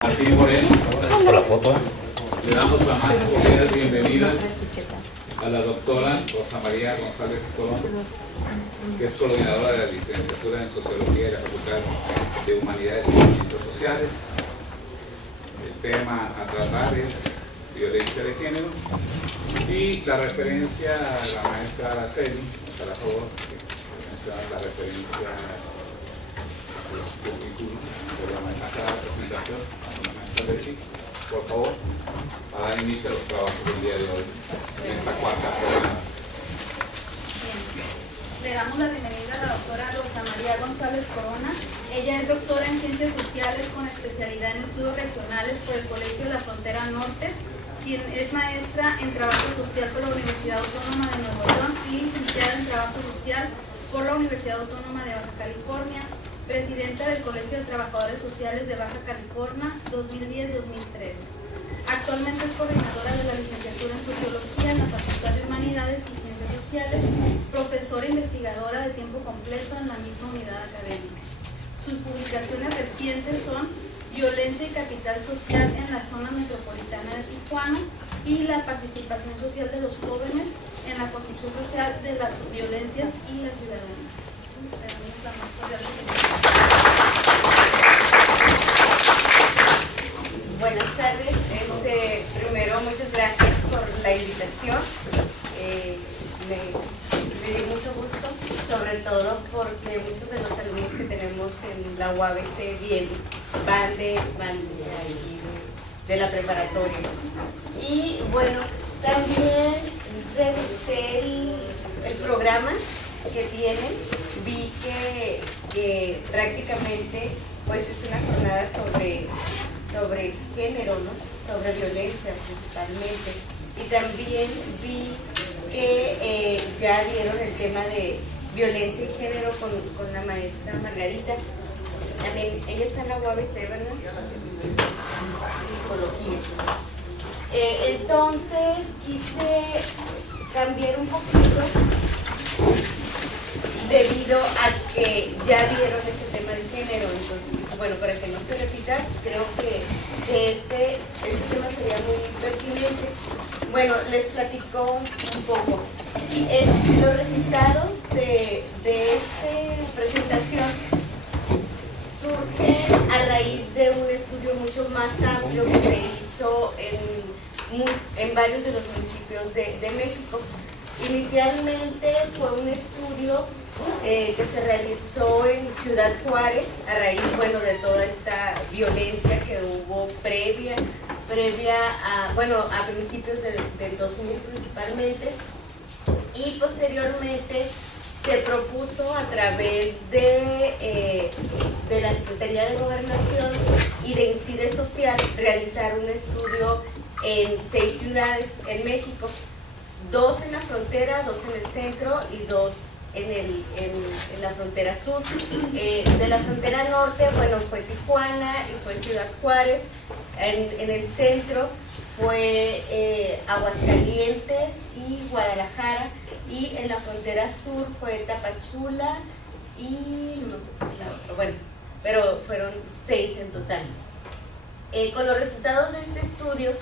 Martín Moreno, por la foto. le damos la más cordial bienvenida a la doctora Rosa María González Colón, que es coordinadora de la licenciatura en Sociología de la Facultad de Humanidades y Ciencias Sociales. El tema a tratar es violencia de género y la referencia a la maestra Araceli, por favor, que menciona la referencia a los currículos de la maestra de presentación. Por favor, para dar inicio a los trabajos del día de hoy en esta cuarta jornada. Le damos la bienvenida a la doctora Rosa María González Corona. Ella es doctora en Ciencias Sociales con especialidad en Estudios Regionales por el Colegio de la Frontera Norte, quien es maestra en Trabajo Social por la Universidad Autónoma de Nuevo León y licenciada en Trabajo Social por la Universidad Autónoma de Baja California, presidenta del Colegio de Trabajadores Sociales de Baja California 2010-2013. Actualmente es coordinadora de la licenciatura en Sociología en la Facultad de Humanidades y Ciencias Sociales, profesora investigadora de tiempo completo en la misma unidad académica. Sus publicaciones recientes son Violencia y Capital Social en la Zona Metropolitana de Tijuana y la participación social de los jóvenes en la construcción social de las violencias y la ciudadanía. Buenas tardes. Primero, muchas gracias por la invitación. Me dio mucho gusto, sobre todo porque muchos de los alumnos que tenemos en la UABC van de la preparatoria. Y bueno, también revisé el programa que tienen. Vi que prácticamente pues es una jornada sobre género, ¿no? Sobre violencia principalmente. Y también vi que ya dieron el tema de violencia y género con la maestra Margarita. También ella está en la UABC, ¿verdad? Psicología. Entonces quise cambiar un poquito debido a que ya vieron ese tema de género. Entonces, bueno, para que no se repita, creo que este tema sería muy pertinente. Bueno, les platico un poco. Los resultados de esta presentación surgen a raíz de un estudio mucho más amplio que se hizo en varios de los municipios de México. Inicialmente fue un estudio que se realizó en Ciudad Juárez a raíz, bueno, de toda esta violencia que hubo previa a principios del 2000 principalmente, y posteriormente se propuso a través de la Secretaría de Gobernación y de INCIDE Social realizar un estudio en 6 ciudades en México, 2 en la frontera, 2 en el centro y 2 en la frontera sur. De la frontera norte, bueno, fue Tijuana y fue Ciudad Juárez. En el centro fue Aguascalientes y Guadalajara, y en la frontera sur fue Tapachula y bueno, pero fueron 6 en total. Con los resultados de este estudio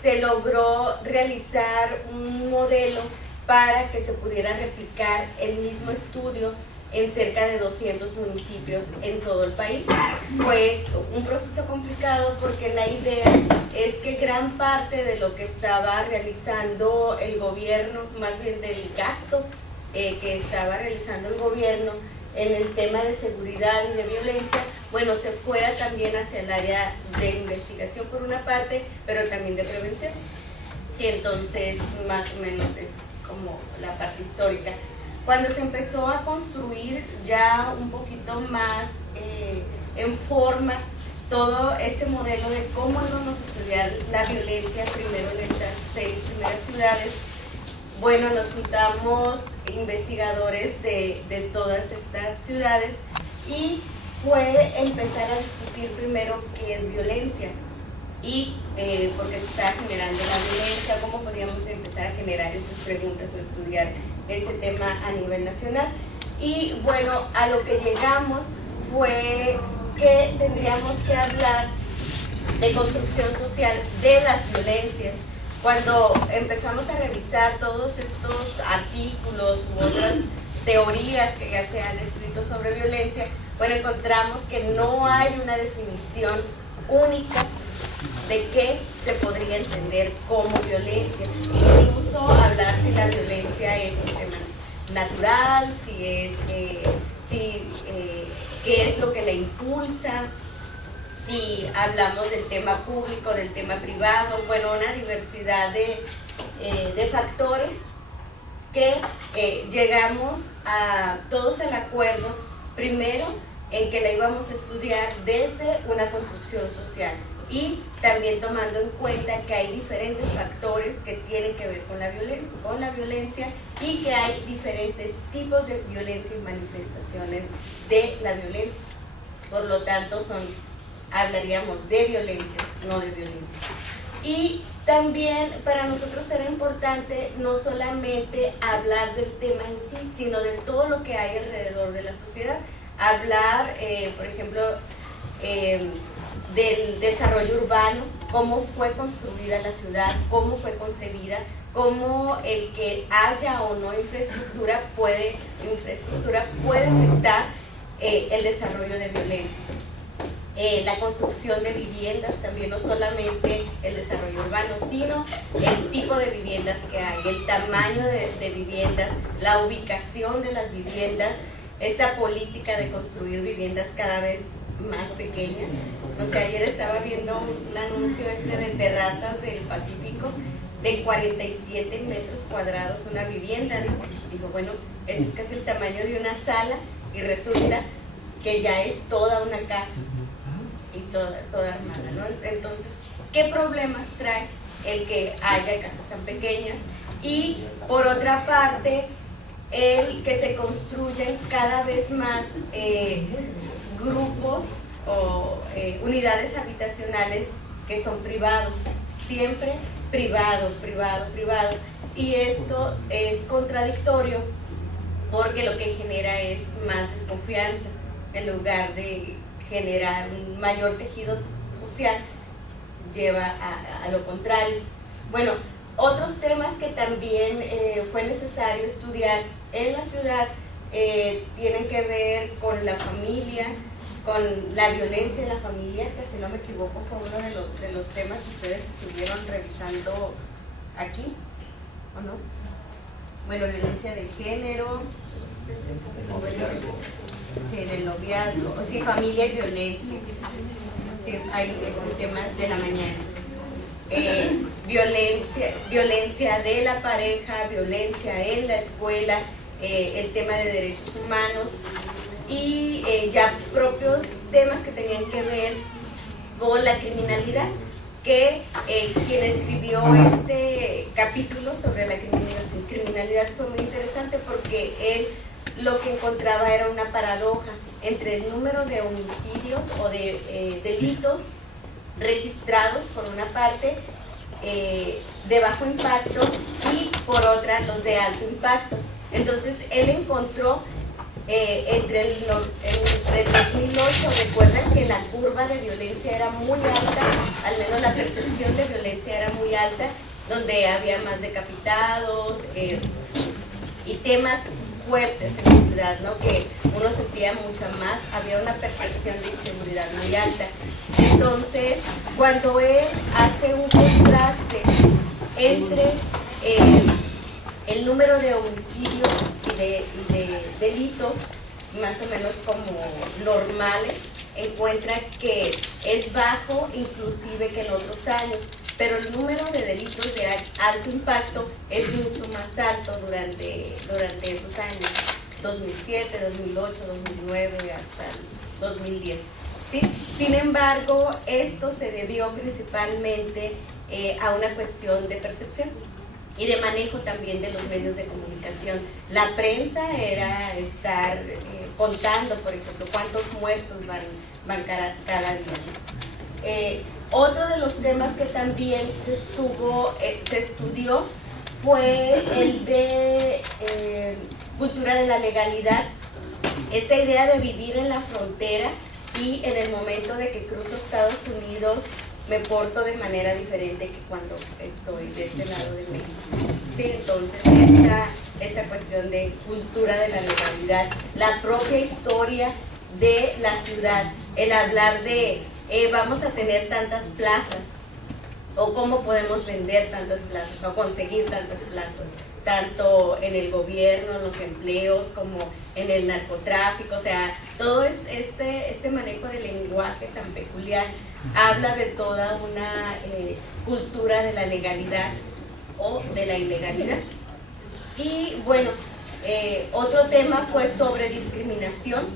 se logró realizar un modelo para que se pudiera replicar el mismo estudio en cerca de 200 municipios en todo el país. Fue un proceso complicado porque la idea es que gran parte de lo que estaba realizando el gobierno, más bien del gasto que estaba realizando el gobierno en el tema de seguridad y de violencia, bueno, se fuera también hacia el área de investigación por una parte, pero también de prevención. Y entonces más o menos es como la parte histórica. Cuando se empezó a construir ya un poquito más en forma todo este modelo de cómo íbamos a estudiar la violencia primero en estas 6 primeras ciudades, bueno, nos juntamos investigadores de todas estas ciudades y fue empezar a discutir primero qué es violencia y por qué se está generando la violencia, cómo podríamos empezar a generar estas preguntas o estudiar ese tema a nivel nacional. Y bueno, a lo que llegamos fue que tendríamos que hablar de construcción social de las violencias. Cuando empezamos a revisar todos estos artículos u otras teorías que ya se han escrito sobre violencia, bueno, encontramos que no hay una definición única de qué se podría entender como violencia. Incluso hablar si la violencia es un tema natural, qué es lo que la impulsa, si hablamos del tema público, del tema privado, bueno, una diversidad de factores que llegamos a todos al acuerdo, primero, en que la íbamos a estudiar desde una construcción social y también tomando en cuenta que hay diferentes factores que tienen que ver con la violencia y que hay diferentes tipos de violencia y manifestaciones de la violencia. Por lo tanto, hablaríamos de violencias, no de violencia. Y también para nosotros era importante no solamente hablar del tema en sí, sino de todo lo que hay alrededor de la sociedad. Hablar, por ejemplo, del desarrollo urbano, cómo fue construida la ciudad, cómo fue concebida, cómo el que haya o no infraestructura puede afectar el desarrollo de violencia. La construcción de viviendas, también no solamente el desarrollo urbano, sino el tipo de viviendas que hay, el tamaño de viviendas, la ubicación de las viviendas, esta política de construir viviendas cada vez más pequeñas. O sea, ayer estaba viendo un anuncio de Terrazas del Pacífico de 47 metros cuadrados una vivienda. Digo, bueno, ese es casi el tamaño de una sala y resulta que ya es toda una casa y toda armada, ¿no? Entonces, ¿qué problemas trae el que haya casas tan pequeñas? Y por otra parte, el que se construyen cada vez más grupos o unidades habitacionales que son privados, siempre privado. Y esto es contradictorio porque lo que genera es más desconfianza en lugar de generar un mayor tejido social, lleva a lo contrario. Bueno, otros temas que también fue necesario estudiar en la ciudad tienen que ver con la familia, con la violencia en la familia, que si no me equivoco fue uno de los temas que ustedes estuvieron revisando aquí, ¿o no? Bueno, violencia de género, sí, del noviazgo, sí, familia y violencia, sí, ahí es el tema de la mañana. Violencia de la pareja, violencia en la escuela, el tema de derechos humanos y ya propios temas que tenían que ver con la criminalidad, que quien escribió este capítulo sobre la criminalidad fue muy interesante porque él lo que encontraba era una paradoja entre el número de homicidios o de delitos registrados por una parte de bajo impacto y por otra los de alto impacto. Entonces él encontró entre el 2008, recuerden que la curva de violencia era muy alta, al menos la percepción de violencia era muy alta, donde había más decapitados y temas fuertes en la ciudad, ¿no? Que uno sentía mucho más, había una percepción de inseguridad muy alta. Entonces, cuando él hace un contraste entre el número de homicidios y de delitos, más o menos como normales, encuentra que es bajo inclusive que en otros años, pero el número de delitos de alto impacto es mucho más alto durante esos años, 2007, 2008, 2009 hasta el 2010. ¿Sí? Sin embargo, esto se debió principalmente a una cuestión de percepción y de manejo también de los medios de comunicación. La prensa era estar contando, por ejemplo, cuántos muertos van cada día. Otro de los temas que también se estudió fue el de cultura de la legalidad. Esta idea de vivir en la frontera y en el momento de que cruzo Estados Unidos me porto de manera diferente que cuando estoy de este lado de México. Sí, entonces esta cuestión de cultura de la legalidad, la propia historia de la ciudad, el hablar de vamos a tener tantas plazas, o cómo podemos vender tantas plazas, o conseguir tantas plazas, tanto en el gobierno, en los empleos, como en el narcotráfico. O sea, todo este manejo del lenguaje tan peculiar habla de toda una cultura de la legalidad o de la ilegalidad. Y bueno, otro tema fue sobre discriminación.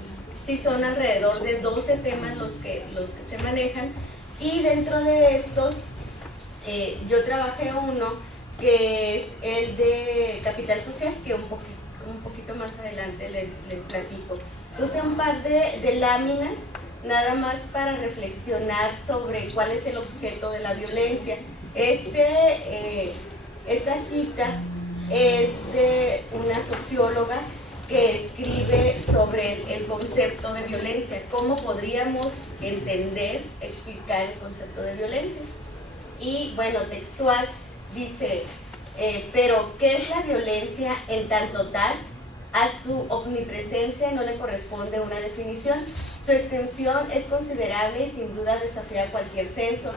Sí, son alrededor de 12 temas los que se manejan, y dentro de estos yo trabajé uno que es el de capital social, que un poquito más adelante les platico. Puse un par de láminas nada más para reflexionar sobre cuál es el objeto de la violencia. Esta cita es de una socióloga que escribe sobre el concepto de violencia, cómo podríamos entender, explicar el concepto de violencia. Y bueno, textual, dice, pero ¿qué es la violencia en tanto tal? A su omnipresencia no le corresponde una definición. Su extensión es considerable y sin duda desafía cualquier censo.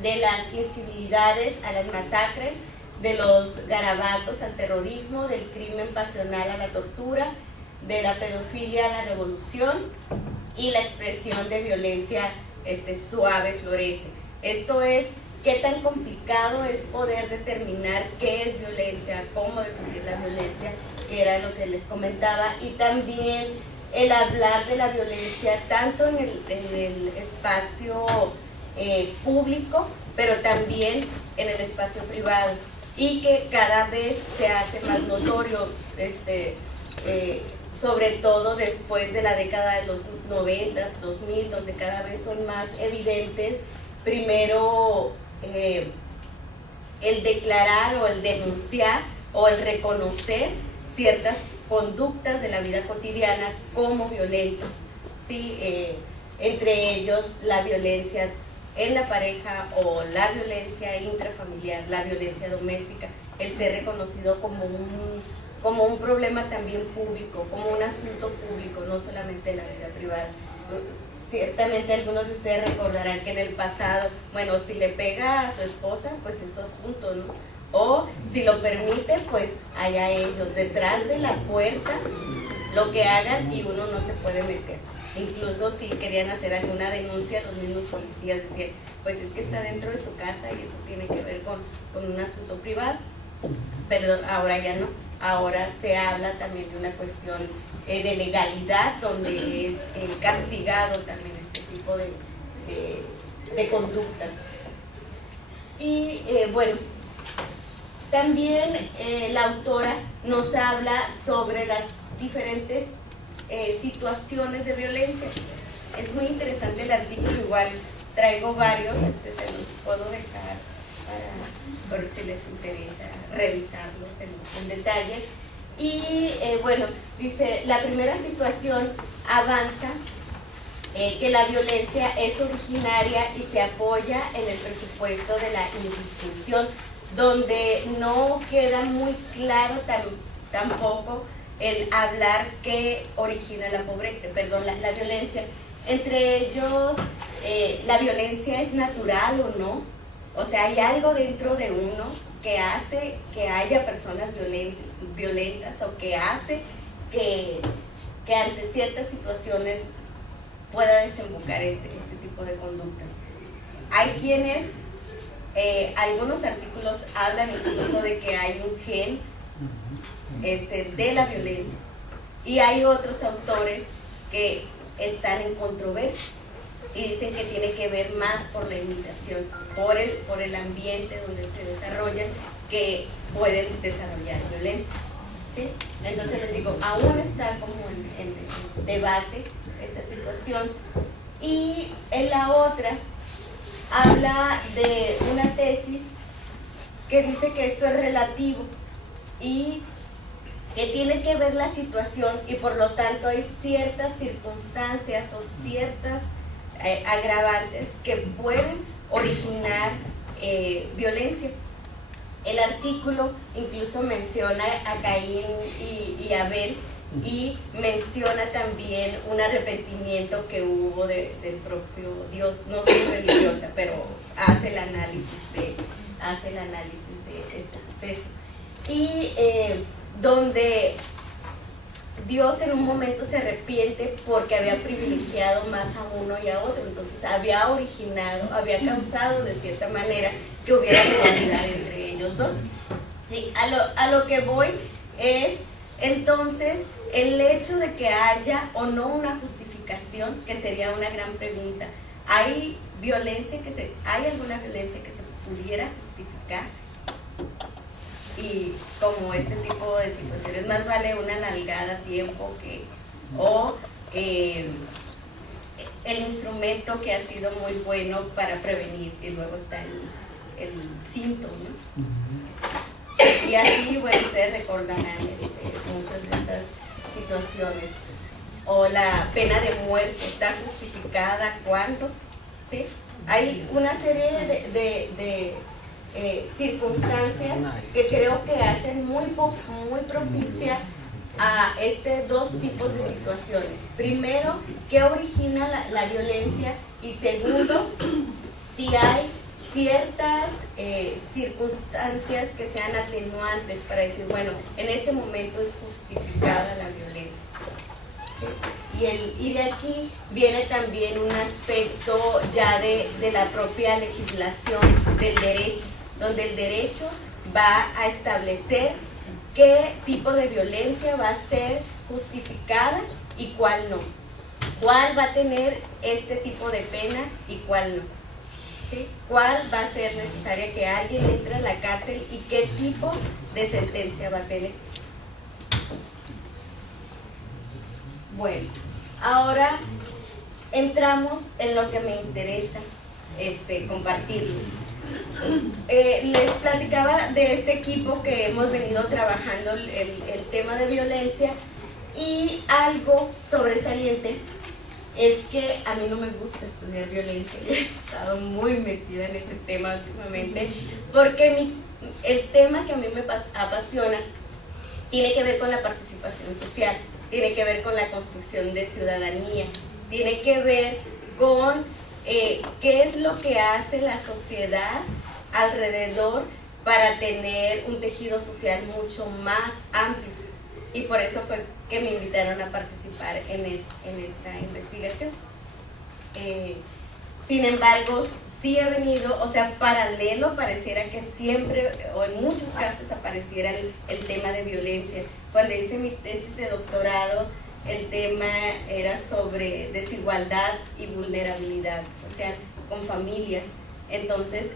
De las incivilidades a las masacres, de los garabatos al terrorismo, del crimen pasional a la tortura, de la pedofilia a la revolución, y la expresión de violencia suave florece. Esto es, qué tan complicado es poder determinar qué es violencia, cómo definir la violencia, que era lo que les comentaba, y también el hablar de la violencia tanto en el espacio público, pero también en el espacio privado, y que cada vez se hace más notorio, sobre todo después de la década de los 90, 2000, donde cada vez son más evidentes, primero el declarar o el denunciar o el reconocer ciertas conductas de la vida cotidiana como violentas, ¿sí? Entre ellos la violencia en la pareja o la violencia intrafamiliar, la violencia doméstica, el ser reconocido como un problema también público, como un asunto público, no solamente la vida privada. Ciertamente algunos de ustedes recordarán que en el pasado, bueno, si le pega a su esposa, pues es su asunto, ¿no? O si lo permite, pues allá ellos, detrás de la puerta, lo que hagan, y uno no se puede meter. Incluso si querían hacer alguna denuncia, los mismos policías decían, pues es que está dentro de su casa y eso tiene que ver con un asunto privado. Pero ahora ya no, ahora se habla también de una cuestión de legalidad, donde es castigado también este tipo de conductas. Y bueno, también la autora nos habla sobre las diferentes situaciones de violencia. Es muy interesante el artículo, igual traigo varios, se los puedo dejar por si les interesa revisarlos en detalle. Y bueno, dice, la primera situación avanza que la violencia es originaria y se apoya en el presupuesto de la indistinción, donde no queda muy claro tampoco el hablar qué origina la violencia. Entre ellos, la violencia es natural o no, o sea, hay algo dentro de uno que hace que haya personas violentas o que hace que ante ciertas situaciones pueda desembocar este tipo de conductas. Hay quienes, algunos artículos hablan incluso de que hay un gen de la violencia, y hay otros autores que están en controversia y dicen que tiene que ver más por la imitación, por el ambiente donde se desarrollan, que pueden desarrollar violencia, ¿sí? Entonces les digo, aún está como en debate esta situación. Y en la otra habla de una tesis que dice que esto es relativo y que tiene que ver la situación, y por lo tanto hay ciertas circunstancias o ciertas agravantes que pueden originar violencia. El artículo incluso menciona a Caín y Abel, y menciona también un arrepentimiento que hubo del propio Dios. No soy religiosa, pero hace el análisis de este suceso. Y donde Dios en un momento se arrepiente porque había privilegiado más a uno y a otro, entonces había causado de cierta manera que hubiera rivalidad entre ellos dos. ¿Sí? A lo que voy es entonces el hecho de que haya o no una justificación, que sería una gran pregunta. ¿Hay alguna violencia que se pudiera justificar? Y como este tipo de situaciones, más vale una nalgada a tiempo o el instrumento que ha sido muy bueno para prevenir, y luego está el síntoma, ¿no? Y así, bueno, ustedes recordarán muchas de estas situaciones. O la pena de muerte, ¿está justificada cuándo? ¿Sí? Hay una serie de circunstancias que creo que hacen muy propicia a dos tipos de situaciones. Primero, ¿qué origina la violencia? Y segundo, si hay ciertas circunstancias que sean atenuantes para decir, bueno, en este momento es justificada la violencia. ¿Sí? Y de aquí viene también un aspecto ya de la propia legislación del derecho, donde el derecho va a establecer qué tipo de violencia va a ser justificada y cuál no. Cuál va a tener este tipo de pena y cuál no. ¿Sí? ¿Cuál va a ser necesaria que alguien entre a la cárcel y qué tipo de sentencia va a tener? Bueno, ahora entramos en lo que me interesa compartirles. Les platicaba de este equipo que hemos venido trabajando el tema de violencia, y algo sobresaliente es que a mí no me gusta estudiar violencia. Yo he estado muy metida en ese tema últimamente porque el tema que a mí me apasiona tiene que ver con la participación social, tiene que ver con la construcción de ciudadanía, tiene que ver con qué es lo que hace la sociedad alrededor para tener un tejido social mucho más amplio. Y por eso fue que me invitaron a participar en esta investigación. Sin embargo, sí he venido, o sea, paralelo, pareciera que siempre, o en muchos casos, apareciera el tema de violencia. Cuando hice mi tesis de doctorado, el tema era sobre desigualdad y vulnerabilidad social con familias. Entonces,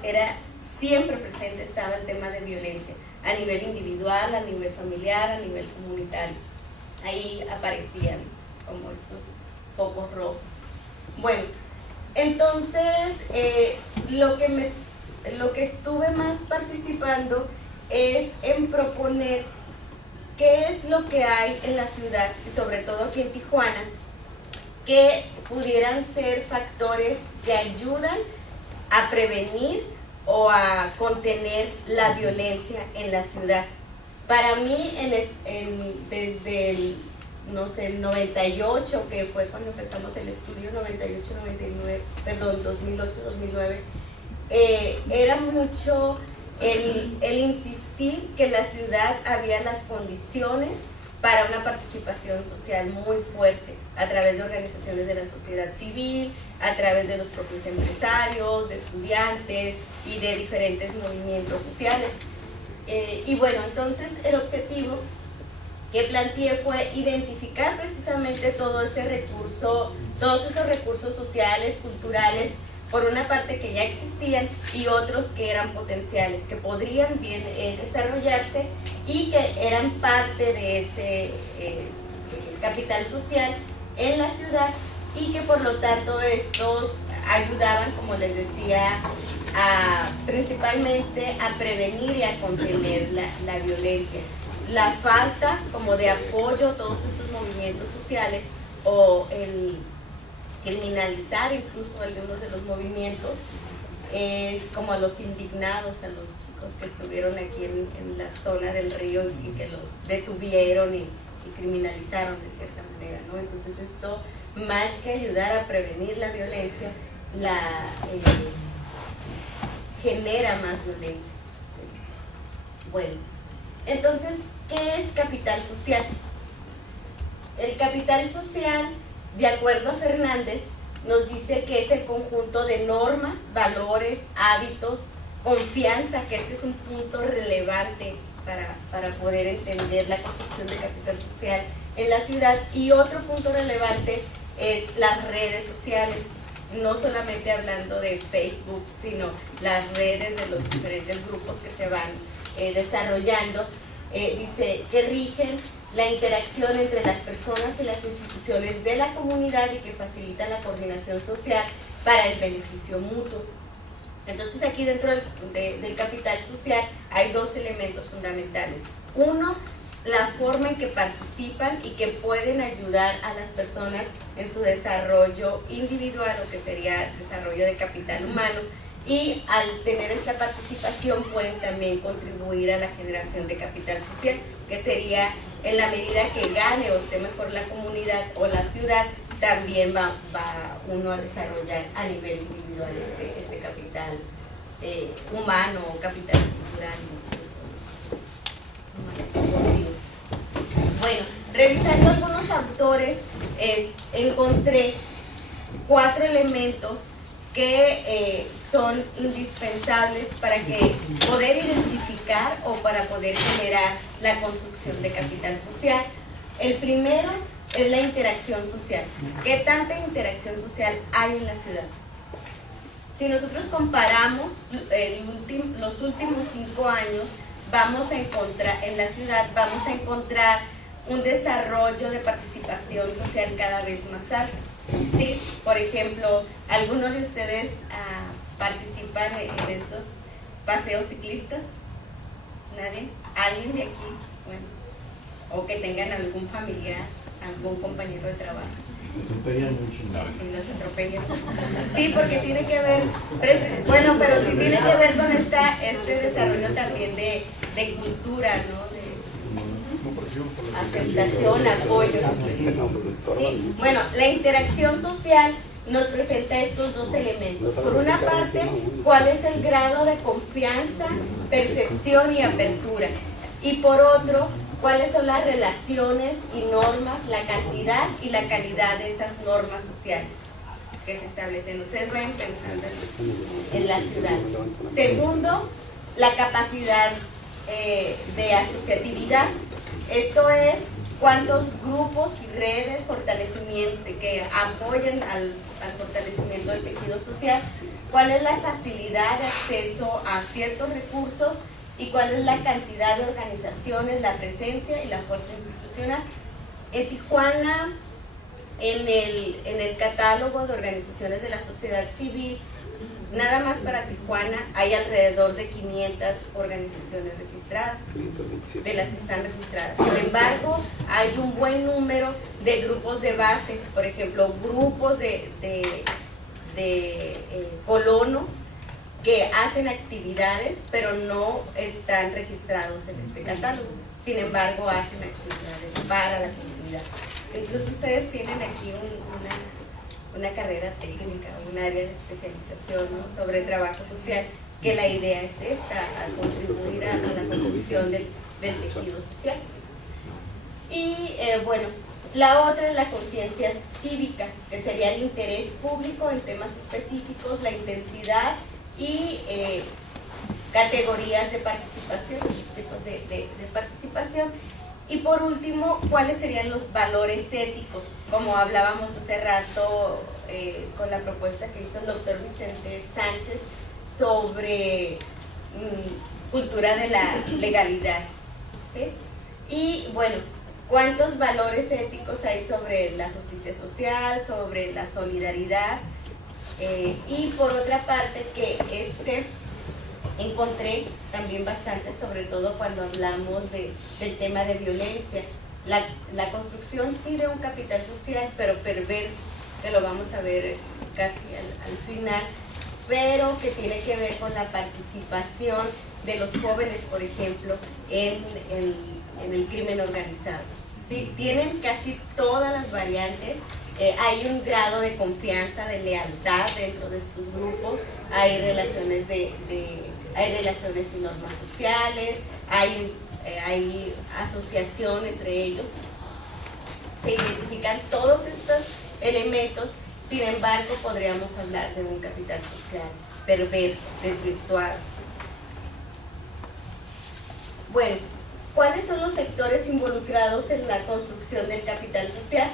siempre presente estaba el tema de violencia, a nivel individual, a nivel familiar, a nivel comunitario. Ahí aparecían como estos focos rojos. Bueno, entonces lo que estuve más participando es en proponer qué es lo que hay en la ciudad, y sobre todo aquí en Tijuana, que pudieran ser factores que ayudan a prevenir o a contener la violencia en la ciudad. Para mí, desde el 98, que fue cuando empezamos el estudio, 2008-2009, era mucho el insistir que en la ciudad había las condiciones para una participación social muy fuerte, a través de organizaciones de la sociedad civil, a través de los propios empresarios, de estudiantes y de diferentes movimientos sociales. Y bueno, entonces el objetivo que planteé fue identificar precisamente todos esos recursos sociales, culturales, por una parte que ya existían y otros que eran potenciales, que podrían bien desarrollarse y que eran parte de ese capital social en la ciudad, y que por lo tanto estos ayudaban, como les decía, principalmente a prevenir y a contener la violencia. La falta como de apoyo a todos estos movimientos sociales, o el criminalizar incluso algunos de los movimientos, es como a los indignados, a los chicos que estuvieron aquí en la zona del río y que los detuvieron y criminalizaron de cierta manera, ¿no? Entonces esto, más que ayudar a prevenir la violencia, genera más violencia. ¿Sí? Bueno, entonces, ¿qué es capital social? El capital social, de acuerdo a Fernández, nos dice que es el conjunto de normas, valores, hábitos, confianza, que este es un punto relevante para poder entender la construcción de capital social en la ciudad. Y otro punto relevante es las redes sociales, no solamente hablando de Facebook, sino las redes de los diferentes grupos que se van desarrollando. Dice que rigen la interacción entre las personas y las instituciones de la comunidad y que facilitan la coordinación social para el beneficio mutuo. Entonces aquí dentro del capital social hay dos elementos fundamentales. Uno, la forma en que participan y que pueden ayudar a las personas en su desarrollo individual, o que sería desarrollo de capital humano, y al tener esta participación pueden también contribuir a la generación de capital social, que sería en la medida que gane o esté mejor la comunidad o la ciudad, también va uno a desarrollar a nivel individual este capital humano o capital cultural. Bueno, revisando algunos autores, encontré 4 elementos que son indispensables para poder identificar o para poder generar la construcción de capital social. El primero es la interacción social. ¿Qué tanta interacción social hay en la ciudad? Si nosotros comparamos los últimos 5 años, vamos a encontrar en la ciudad, vamos a encontrar un desarrollo de participación social cada vez más alto. ¿Sí? Por ejemplo, ¿algunos de ustedes participan en estos paseos ciclistas? ¿Nadie? ¿Alguien de aquí? Bueno, o que tengan algún familiar, algún compañero de trabajo. Sí, los atropellan. Sí, porque tiene que ver, bueno, pero sí tiene que ver con este desarrollo también de cultura, ¿no? Aceptación, apoyo. Sí. Bueno, la interacción social nos presenta estos dos elementos. Por una parte, cuál es el grado de confianza, percepción y apertura. Y por otro, cuáles son las relaciones y normas, la cantidad y la calidad de esas normas sociales que se establecen. Ustedes vayan pensando en la ciudad. Segundo, la capacidad de asociatividad. Esto es cuántos grupos y redes que apoyen al fortalecimiento del tejido social, cuál es la facilidad de acceso a ciertos recursos y cuál es la cantidad de organizaciones, la presencia y la fuerza institucional. En Tijuana, en el catálogo de organizaciones de la sociedad civil, nada más para Tijuana hay alrededor de 500 organizaciones registradas, de las que están registradas. Sin embargo, hay un buen número de grupos de base, por ejemplo, grupos de colonos que hacen actividades, pero no están registrados en este catálogo. Sin embargo, hacen actividades para la comunidad. Incluso ustedes tienen aquí una carrera técnica, un área de especialización, ¿no?, sobre trabajo social, que la idea es esta, a contribuir a la construcción del tejido social. Y bueno, la otra es la conciencia cívica, que sería el interés público en temas específicos, la intensidad y categorías de participación, tipos de participación. Y por último, ¿cuáles serían los valores éticos? Como hablábamos hace rato con la propuesta que hizo el doctor Vicente Sánchez sobre cultura de la legalidad, ¿sí? Y bueno, ¿cuántos valores éticos hay sobre la justicia social, sobre la solidaridad? Y por otra parte, que encontré también bastante, sobre todo cuando hablamos del tema de violencia, la construcción sí de un capital social, pero perverso, que lo vamos a ver casi al final, pero que tiene que ver con la participación de los jóvenes, por ejemplo, en el crimen organizado. ¿Sí? Tienen casi todas las variantes. Hay un grado de confianza, de lealtad dentro de estos grupos, hay relaciones hay relaciones y normas sociales, hay asociación entre ellos, se identifican todos estos elementos. Sin embargo, podríamos hablar de un capital social perverso, desvirtuado. Bueno, ¿cuáles son los sectores involucrados en la construcción del capital social?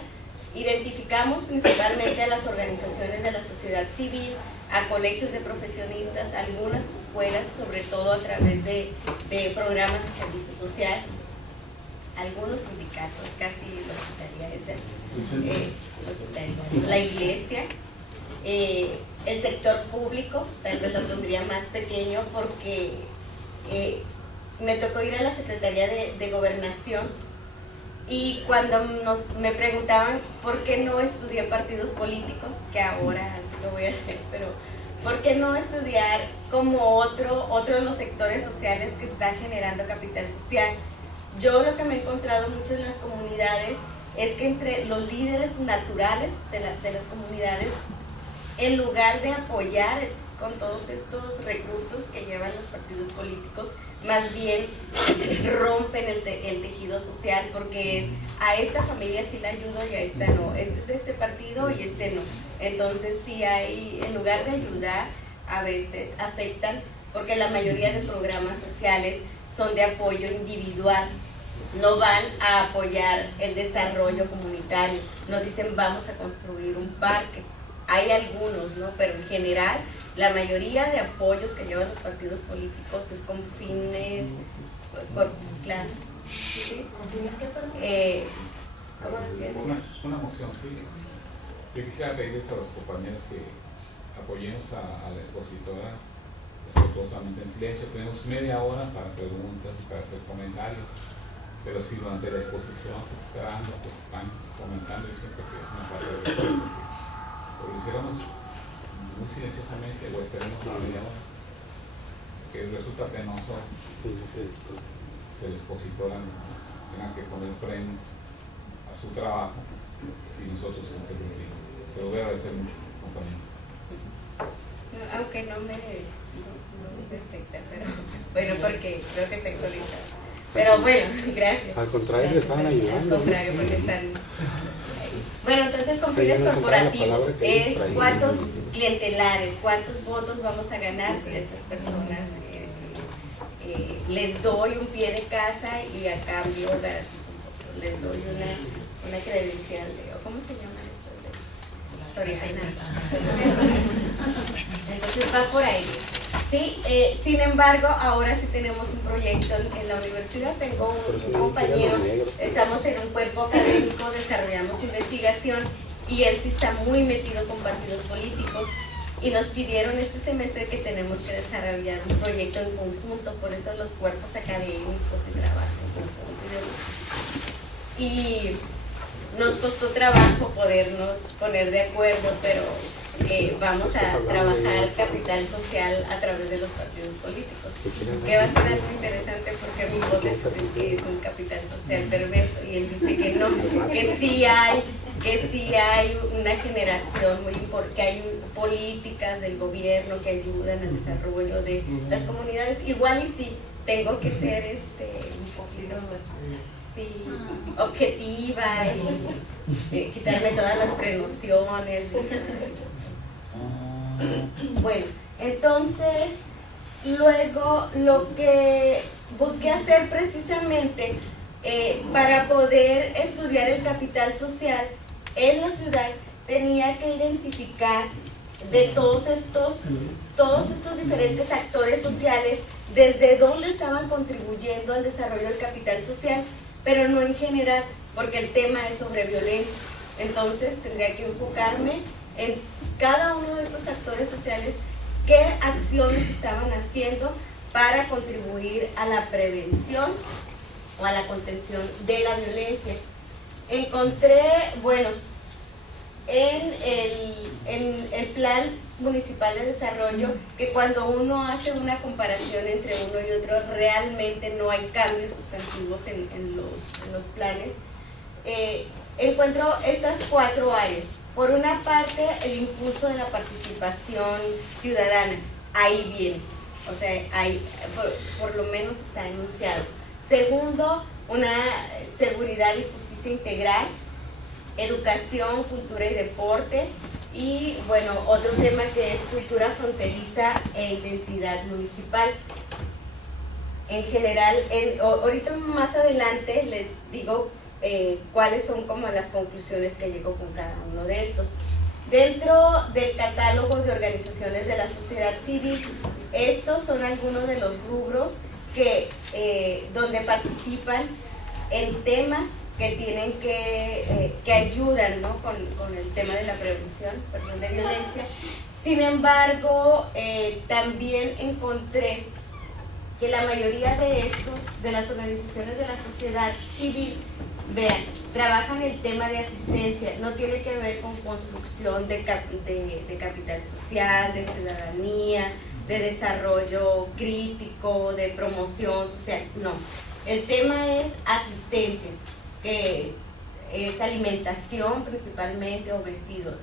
Identificamos principalmente a las organizaciones de la sociedad civil, a colegios de profesionistas, algunas escuelas, sobre todo a través de programas de servicio social, algunos sindicatos, casi lo quitaría la iglesia, el sector público, tal vez lo pondría más pequeño porque me tocó ir a la Secretaría de Gobernación. Y cuando me preguntaban por qué no estudié partidos políticos, que ahora sí lo voy a hacer, pero ¿por qué no estudiar como otro de los sectores sociales que está generando capital social? Yo lo que me he encontrado mucho en las comunidades es que entre los líderes naturales de las comunidades, en lugar de apoyar con todos estos recursos que llevan los partidos políticos, más bien rompen el tejido social, porque es a esta familia sí la ayudo y a esta no, este es de este partido y este no. Entonces sí hay, en lugar de ayudar, a veces afectan, porque la mayoría de programas sociales son de apoyo individual, no van a apoyar el desarrollo comunitario, no dicen vamos a construir un parque. Hay algunos, ¿no? Pero en general, la mayoría de apoyos que llevan los partidos políticos es con fines, claro. ¿Sí? ¿Con fines qué, perdón? ¿Cómo decían? Una moción, sí. Yo quisiera pedirles a los compañeros que apoyemos a la expositora respetuosamente en silencio. Tenemos media hora para preguntas y para hacer comentarios, pero si durante la exposición que se está dando, pues están comentando, yo siento que es una parte de o lo hiciéramos muy silenciosamente o esperemos una media hora, que resulta penoso que la expositora tenga que poner freno a su trabajo si nosotros interrumpimos. Se lo voy a agradecer mucho, compañero. Aunque no me afecta, pero bueno, porque creo que se actualiza. Pero bueno, gracias. Al contrario, le estaban ayudando. Al contrario, porque están... Bueno, entonces con fines corporativos es cuántos clientelares, cuántos votos vamos a ganar si a estas personas les doy un pie de casa y a cambio garantizo un voto, les doy una credencial de, ¿cómo se llama esto? Entonces va por ahí. Sí, sin embargo, ahora sí tenemos un proyecto en la universidad. Tengo un compañero, estamos en un cuerpo académico, desarrollamos investigación y él sí está muy metido con partidos políticos y nos pidieron este semestre que tenemos que desarrollar un proyecto en conjunto, por eso los cuerpos académicos y trabajo en conjunto. Y nos costó trabajo podernos poner de acuerdo, pero vamos a trabajar capital social a través de los partidos políticos, que va a ser algo interesante porque mi hipótesis es que es un capital social perverso y él dice que no, que sí hay una generación muy importante, que hay políticas del gobierno que ayudan al desarrollo de las comunidades. Igual y sí, tengo que ser un poquito objetiva y quitarme todas las prenociones. Bueno, entonces luego lo que busqué hacer precisamente para poder estudiar el capital social en la ciudad, tenía que identificar de todos estos diferentes actores sociales desde dónde estaban contribuyendo al desarrollo del capital social, pero no en general, porque el tema es sobre violencia. Entonces tendría que enfocarme en cada uno de estos actores sociales, qué acciones estaban haciendo para contribuir a la prevención o a la contención de la violencia. Encontré, bueno, en el plan Municipal de Desarrollo, que cuando uno hace una comparación entre uno y otro, realmente no hay cambios sustantivos en los planes. Encuentro estas 4 áreas. Por una parte, el impulso de la participación ciudadana, ahí viene, o sea, ahí, por lo menos está enunciado. Segundo, una seguridad y justicia integral, educación, cultura y deporte, y bueno, otro tema que es cultura fronteriza e identidad municipal. En general, ahorita más adelante les digo cuáles son como las conclusiones que llego con cada uno de estos. Dentro del catálogo de organizaciones de la sociedad civil, estos son algunos de los rubros que, donde participan en temas que tienen que ayudan, ¿no?, con el tema de la prevención, de violencia. Sin embargo, también encontré que la mayoría de las organizaciones de la sociedad civil, vean, trabajan el tema de asistencia, no tiene que ver con construcción de capital social, de ciudadanía, de desarrollo crítico, de promoción social, no. El tema es asistencia, que es alimentación principalmente o vestido,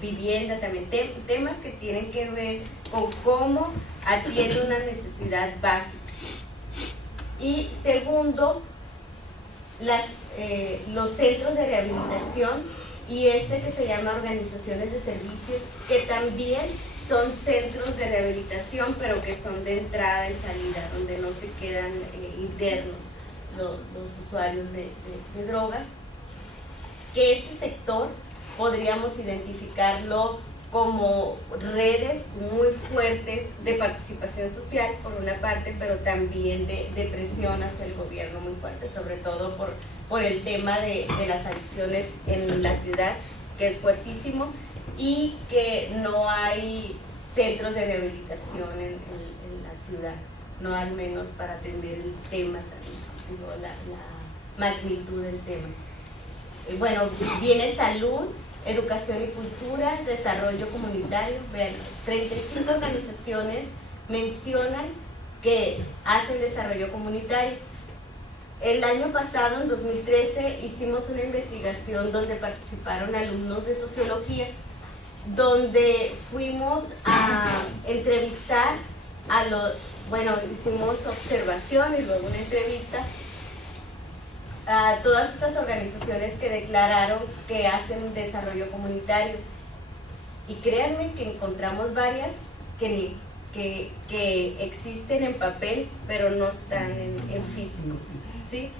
vivienda también, temas que tienen que ver con cómo atiende una necesidad básica. Y segundo, los centros de rehabilitación y que se llama organizaciones de servicios, que también son centros de rehabilitación, pero que son de entrada y salida, donde no se quedan internos los usuarios de drogas. Que este sector podríamos identificarlo como redes muy fuertes de participación social por una parte, pero también de presión hacia el gobierno muy fuerte, sobre todo por el tema de las adicciones en la ciudad, que es fuertísimo, y que no hay centros de rehabilitación en la ciudad, no al menos para atender el tema, la magnitud del tema. Bueno, viene salud, educación y cultura, desarrollo comunitario. Vean, 35 organizaciones mencionan que hacen desarrollo comunitario. El año pasado, en 2013, hicimos una investigación donde participaron alumnos de sociología, donde fuimos a entrevistar hicimos observación y luego una entrevista a todas estas organizaciones que declararon que hacen desarrollo comunitario. Y créanme que encontramos varias que existen en papel, pero no están en físico. ¿Sí?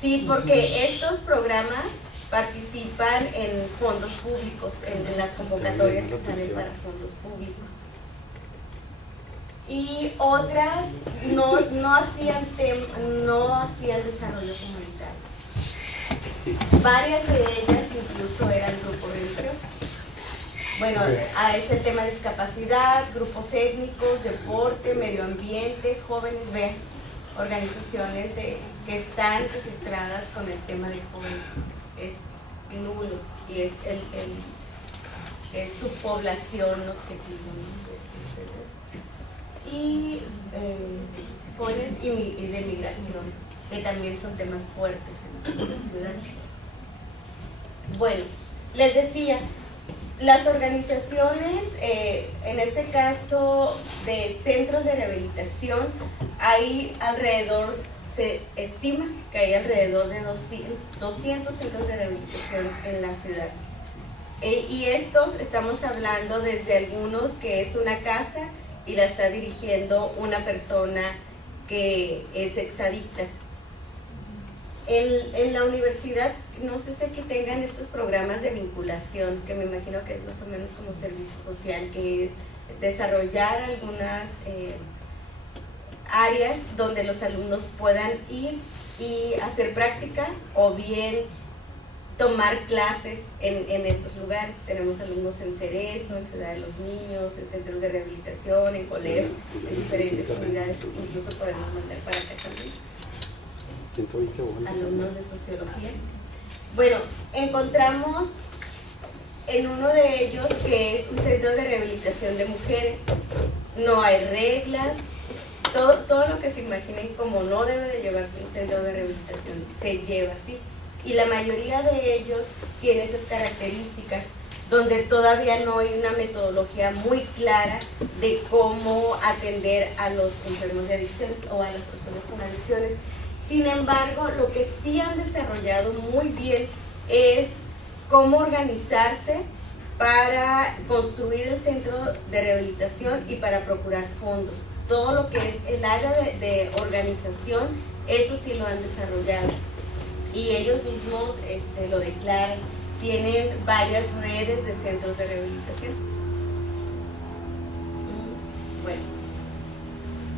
Sí, porque estos programas participan en fondos públicos, en las convocatorias que salen para fondos públicos. Y otras no hacían desarrollo comunitario. Varias de ellas incluso eran grupos religiosos. Bueno, es el tema de discapacidad, grupos étnicos, deporte, medio ambiente, jóvenes, vean, organizaciones que están registradas con el tema de jóvenes. Es nulo y es su población objetivo, ¿no?, y jóvenes y de migración, que también son temas fuertes en la ciudad. Bueno, les decía, las organizaciones, en este caso de centros de rehabilitación, se estima que hay alrededor de 200 centros de rehabilitación en la ciudad. Y estos estamos hablando desde algunos que es una casa y la está dirigiendo una persona que es exadicta. En la universidad, no sé si aquí tengan estos programas de vinculación, que me imagino que es más o menos como servicio social, que es desarrollar algunas áreas donde los alumnos puedan ir y hacer prácticas o bien tomar clases en estos lugares. Tenemos alumnos en Cerezo, en Ciudad de los Niños, en centros de rehabilitación, en COLEF, en diferentes unidades, incluso podemos mandar para acá también alumnos de sociología. Bueno, encontramos en uno de ellos, que es un centro de rehabilitación de mujeres. No hay reglas, todo lo que se imaginen como no debe de llevarse un centro de rehabilitación se lleva así. Y la mayoría de ellos tiene esas características, donde todavía no hay una metodología muy clara de cómo atender a los enfermos de adicciones o a las personas con adicciones. Sin embargo, lo que sí han desarrollado muy bien es cómo organizarse para construir el centro de rehabilitación y para procurar fondos. Todo lo que es el área de organización, eso sí lo han desarrollado. Y ellos mismos lo declaran. Tienen varias redes de centros de rehabilitación. Bueno,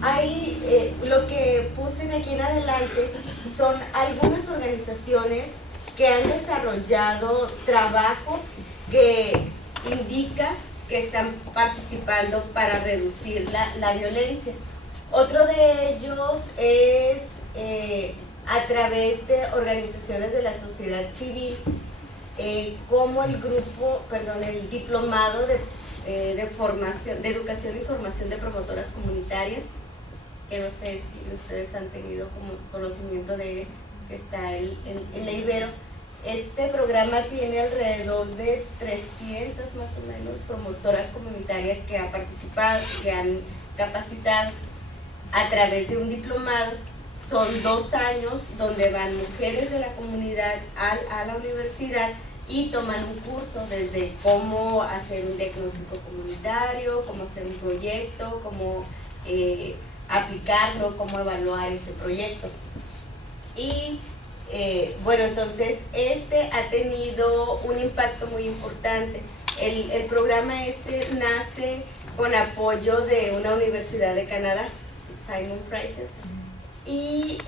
ahí lo que puse de aquí en adelante son algunas organizaciones que han desarrollado trabajo que indica que están participando para reducir la violencia. Otro de ellos es a través de organizaciones de la sociedad civil, como el diplomado de formación, de educación y formación de promotoras comunitarias, que no sé si ustedes han tenido como conocimiento de él, que está en la Ibero. Este programa tiene alrededor de 300 más o menos promotoras comunitarias que han participado, que han capacitado a través de un diplomado. Son 2 años donde van mujeres de la comunidad a la universidad y toman un curso desde cómo hacer un diagnóstico comunitario, cómo hacer un proyecto, cómo aplicarlo, cómo evaluar ese proyecto. Y bueno, entonces ha tenido un impacto muy importante. El programa nace con apoyo de una universidad de Canadá, Simon Fraser, y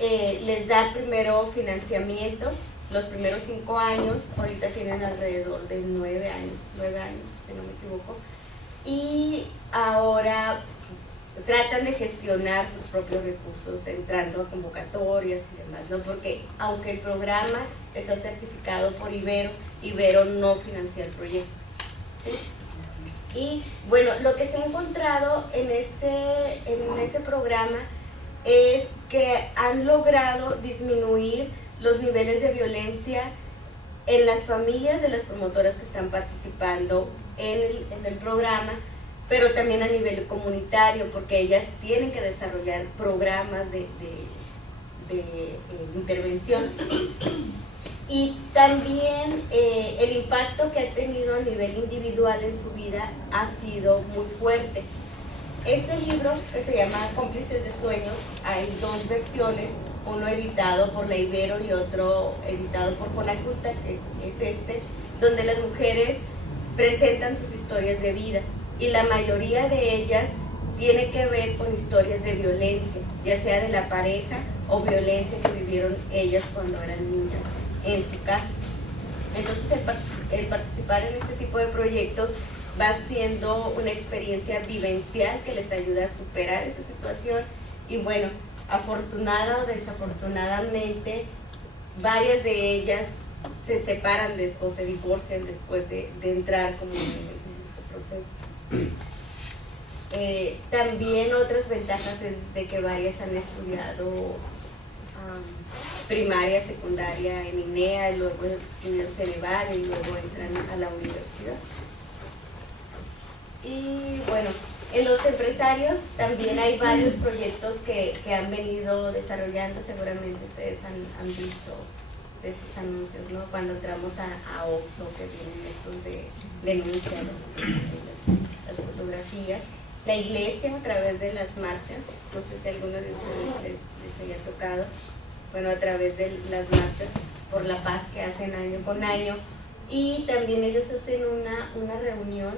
les da primero financiamiento los primeros 5 años. Ahorita tienen alrededor de 9 años, si no me equivoco, y ahora tratan de gestionar sus propios recursos entrando a convocatorias y demás, ¿no? Porque aunque el programa está certificado por Ibero, Ibero no financia el proyecto, ¿sí? Y bueno, lo que se ha encontrado en ese programa es que han logrado disminuir los niveles de violencia en las familias de las promotoras que están participando en el programa, pero también a nivel comunitario, porque ellas tienen que desarrollar programas de intervención. Y también el impacto que ha tenido a nivel individual en su vida ha sido muy fuerte. Este libro, que se llama Cómplices de Sueños, hay 2 versiones, uno editado por la Ibero y otro editado por Conaculta, que es donde las mujeres presentan sus historias de vida, y la mayoría de ellas tiene que ver con historias de violencia, ya sea de la pareja o violencia que vivieron ellas cuando eran niñas en su casa. Entonces el participar en este tipo de proyectos va siendo una experiencia vivencial que les ayuda a superar esa situación. Y bueno, afortunada o desafortunadamente, varias de ellas se separan o se divorcian después de entrar como en este proceso. También otras ventajas es de que varias han estudiado primaria, secundaria en INEA, y luego estudian Ceneval y luego entran a la universidad. Y bueno, en los empresarios también hay varios proyectos que han venido desarrollando. Seguramente ustedes han visto de estos anuncios, ¿no? Cuando entramos a Oxxo, que vienen estos de denuncia, ¿no? Las fotografías. La iglesia, a través de las marchas, no sé si a alguno de ustedes les haya tocado, bueno, a través de las marchas por la paz que hacen año con año. Y también ellos hacen una reunión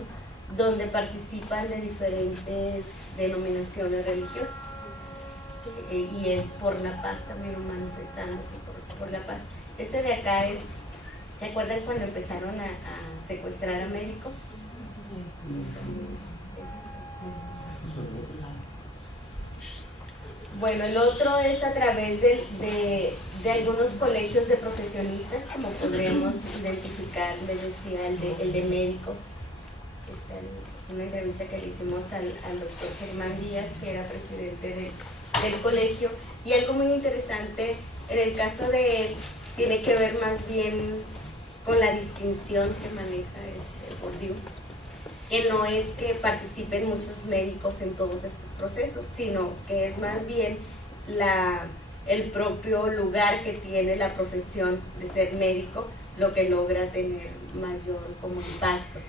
donde participan de diferentes denominaciones religiosas, ¿sí? Y es por la paz también, manifestándose por la paz. Este de acá ¿se acuerdan cuando empezaron a secuestrar a médicos? Bueno, el otro es a través de algunos colegios de profesionistas, como podríamos identificar, les decía, el de médicos. Una entrevista que le hicimos al doctor Germán Díaz, que era presidente del colegio, y algo muy interesante en el caso de él tiene que ver más bien con la distinción que maneja Bourdieu, que no es que participen muchos médicos en todos estos procesos, sino que es más bien el propio lugar que tiene la profesión de ser médico lo que logra tener mayor como impacto,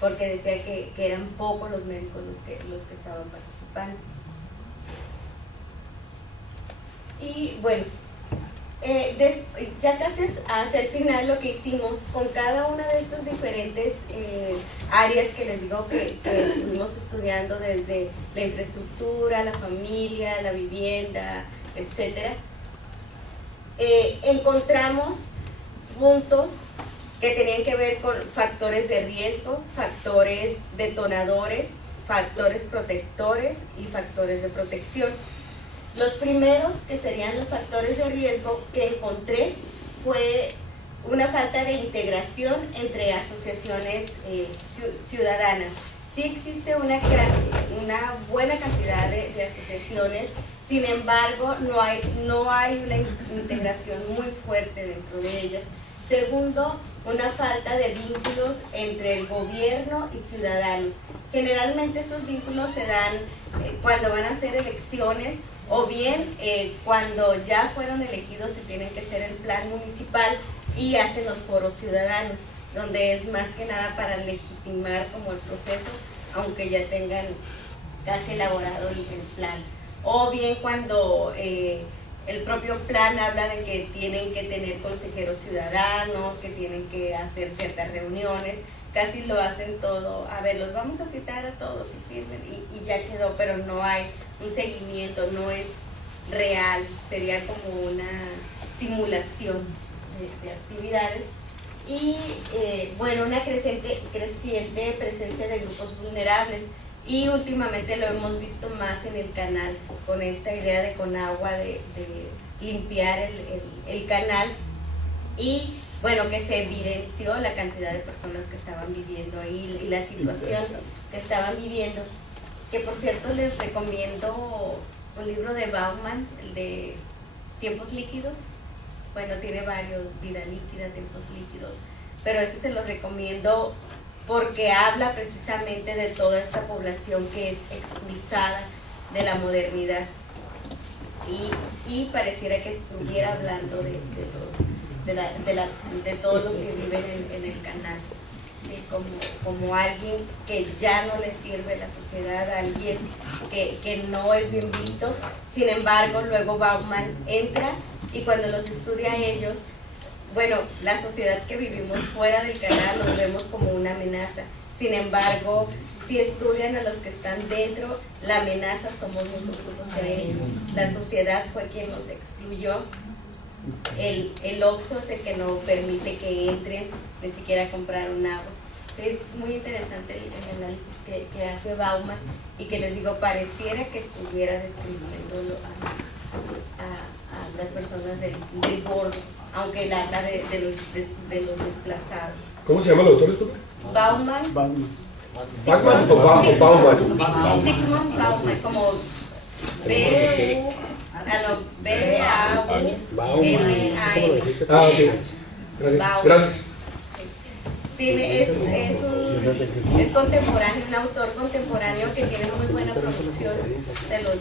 porque decía que eran pocos los médicos los que estaban participando. Y bueno, ya casi hacia el final lo que hicimos con cada una de estas diferentes áreas que les digo que estuvimos estudiando, desde la infraestructura, la familia, la vivienda, etcétera, encontramos puntos que tenían que ver con factores de riesgo, factores detonadores, factores protectores y factores de protección. Los primeros, que serían los factores de riesgo que encontré, fue una falta de integración entre asociaciones ciudadanas. Sí existe una buena cantidad de asociaciones, sin embargo no hay una integración muy fuerte dentro de ellas. Segundo, una falta de vínculos entre el gobierno y ciudadanos. Generalmente estos vínculos se dan cuando van a hacer elecciones, o bien cuando ya fueron elegidos y tienen que hacer el plan municipal y hacen los foros ciudadanos, donde es más que nada para legitimar como el proceso, aunque ya tengan casi elaborado el plan. O bien cuando el propio plan habla de que tienen que tener consejeros ciudadanos, que tienen que hacer ciertas reuniones, casi lo hacen todo, a ver, los vamos a citar a todos y firmen, y ya quedó, pero no hay un seguimiento, no es real, sería como una simulación de actividades. Y bueno, una creciente presencia de grupos vulnerables, y últimamente lo hemos visto más en el canal, con esta idea de Conagua de limpiar el canal, y bueno, que se evidenció la cantidad de personas que estaban viviendo ahí y la situación que estaban viviendo, que por cierto les recomiendo un libro de Bauman, el de Tiempos Líquidos. Bueno, tiene varios, Vida Líquida, Tiempos Líquidos, pero ese se lo recomiendo porque habla precisamente de toda esta población que es expulsada de la modernidad, y pareciera que estuviera hablando de todos los que viven en el canal, ¿sí? Como alguien que ya no le sirve la sociedad, alguien que no es bien visto. Sin embargo, luego Bauman entra, y cuando los estudia a ellos, bueno, la sociedad que vivimos fuera del canal los vemos como una amenaza. Sin embargo, si estudian a los que están dentro, la amenaza somos nosotros, o sea, la sociedad fue quien nos excluyó. El Oxxo es el que no permite que entren ni siquiera a comprar un agua. Entonces, es muy interesante el análisis que hace Bauman, y que les digo, pareciera que estuviera describiendo a las personas del borde, aunque él habla de los desplazados. ¿Cómo se llama el autor? Bauman. ¿Bauman o Bauman? Sigmund Bauman, como B-A-U-M-A. Ah, ok. Gracias. Es contemporáneo, un autor contemporáneo que tiene muy buena producción, de los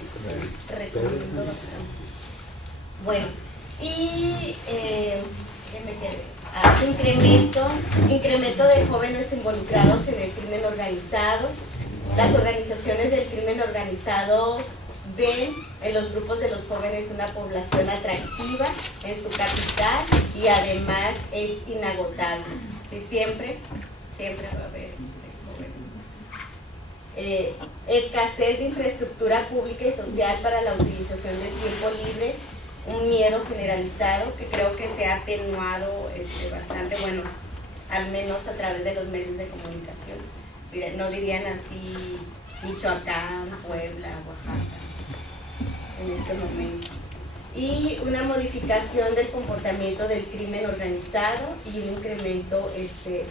recomiendo bastante. Bueno, y ¿qué me quedé? Incremento de jóvenes involucrados en el crimen organizado. Las organizaciones del crimen organizado ven en los grupos de los jóvenes una población atractiva en su capital, y además es inagotable. ¿Sí? Siempre va a haber jóvenes. Escasez de infraestructura pública y social para la utilización del tiempo libre, un miedo generalizado que creo que se ha atenuado bastante, bueno, al menos a través de los medios de comunicación. No dirían así Michoacán, Puebla, Oaxaca, en este momento. Y una modificación del comportamiento del crimen organizado y un incremento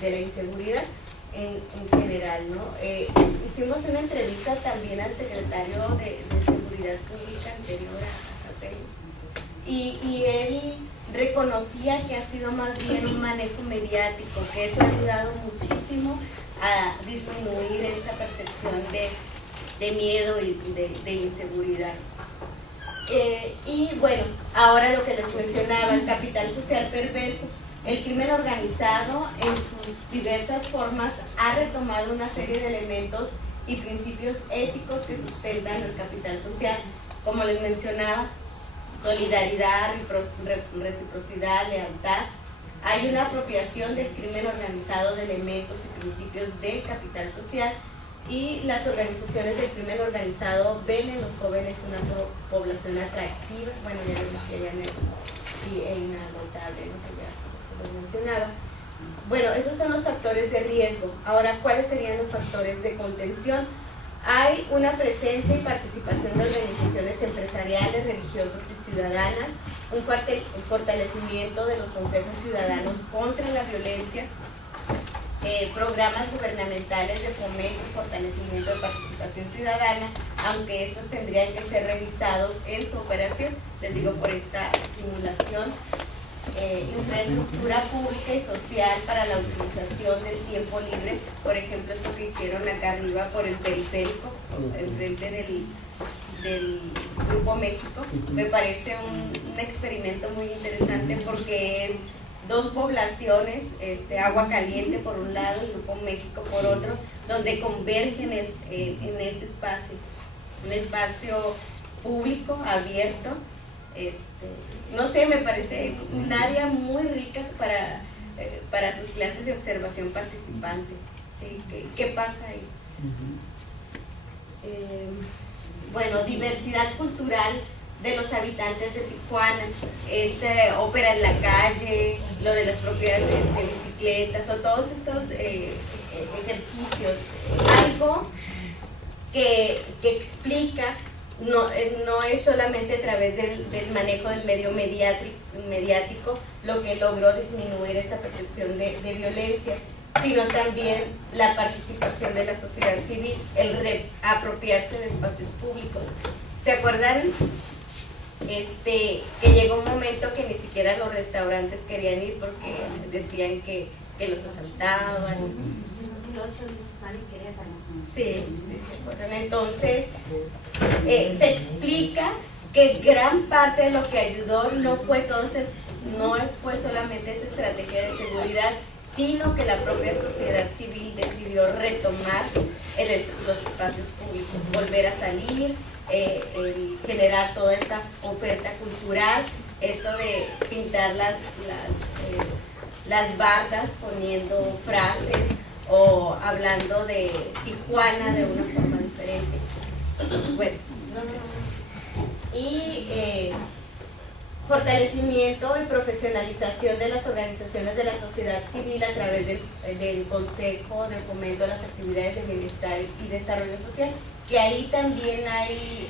de la inseguridad en general, ¿no? Hicimos una entrevista también al secretario de Seguridad Pública anterior a Capelli, y él reconocía que ha sido más bien un manejo mediático, que eso ha ayudado muchísimo a disminuir esta percepción de miedo y de inseguridad. Y bueno, ahora lo que les mencionaba, el capital social perverso. El crimen organizado en sus diversas formas ha retomado una serie de elementos y principios éticos que sustentan el capital social, como les mencionaba: solidaridad, reciprocidad, lealtad. Hay una apropiación del crimen organizado de elementos y principios del capital social, y las organizaciones del crimen organizado ven en los jóvenes una población atractiva. Bueno, ya lo decía ya inagotable, ¿no? Que ya se los mencionaba. Bueno, esos son los factores de riesgo. Ahora, ¿cuáles serían los factores de contención? Hay una presencia y participación de organizaciones empresariales, religiosas y ciudadanas, un fortalecimiento de los consejos ciudadanos contra la violencia, programas gubernamentales de fomento y fortalecimiento de participación ciudadana, aunque estos tendrían que ser revisados en su operación, les digo, por esta simulación. Infraestructura pública y social para la utilización del tiempo libre, por ejemplo, esto que hicieron acá arriba por el periférico, enfrente del Grupo México, me parece un experimento muy interesante, porque es dos poblaciones, Agua Caliente por un lado y Grupo México por otro, donde convergen en ese espacio, un espacio público, abierto. No sé, me parece un área muy rica para sus clases de observación participante. ¿Sí? ¿Qué pasa ahí? Bueno, diversidad cultural de los habitantes de Tijuana, ópera en la calle, lo de las propiedades de bicicletas, o todos estos ejercicios, algo que explica. No es solamente a través del manejo del medio mediático lo que logró disminuir esta percepción de violencia, sino también la participación de la sociedad civil, el apropiarse de espacios públicos. ¿Se acuerdan que llegó un momento que ni siquiera los restaurantes querían ir porque decían que los asaltaban? Sí, se acuerdan. Entonces, se explica que gran parte de lo que ayudó no fue solamente esa estrategia de seguridad, sino que la propia sociedad civil decidió retomar los espacios públicos, volver a salir, generar toda esta oferta cultural, esto de pintar las bardas poniendo frases o hablando de Tijuana de una forma diferente. Bueno, y fortalecimiento y profesionalización de las organizaciones de la sociedad civil a través del Consejo de Fomento de las Actividades de Bienestar y Desarrollo Social, que ahí también hay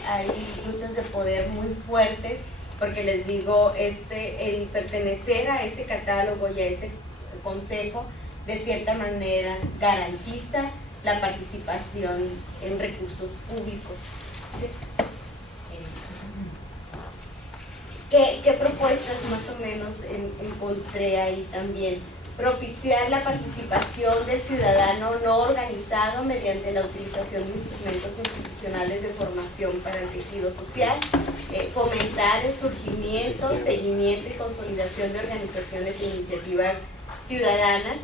luchas de poder muy fuertes, porque les digo, el pertenecer a ese catálogo y a ese consejo, de cierta manera garantiza la participación en recursos públicos. ¿Sí? ¿Qué propuestas más o menos encontré ahí también? Propiciar la participación del ciudadano no organizado mediante la utilización de instrumentos institucionales de formación para el tejido social, fomentar el surgimiento, seguimiento y consolidación de organizaciones e iniciativas ciudadanas.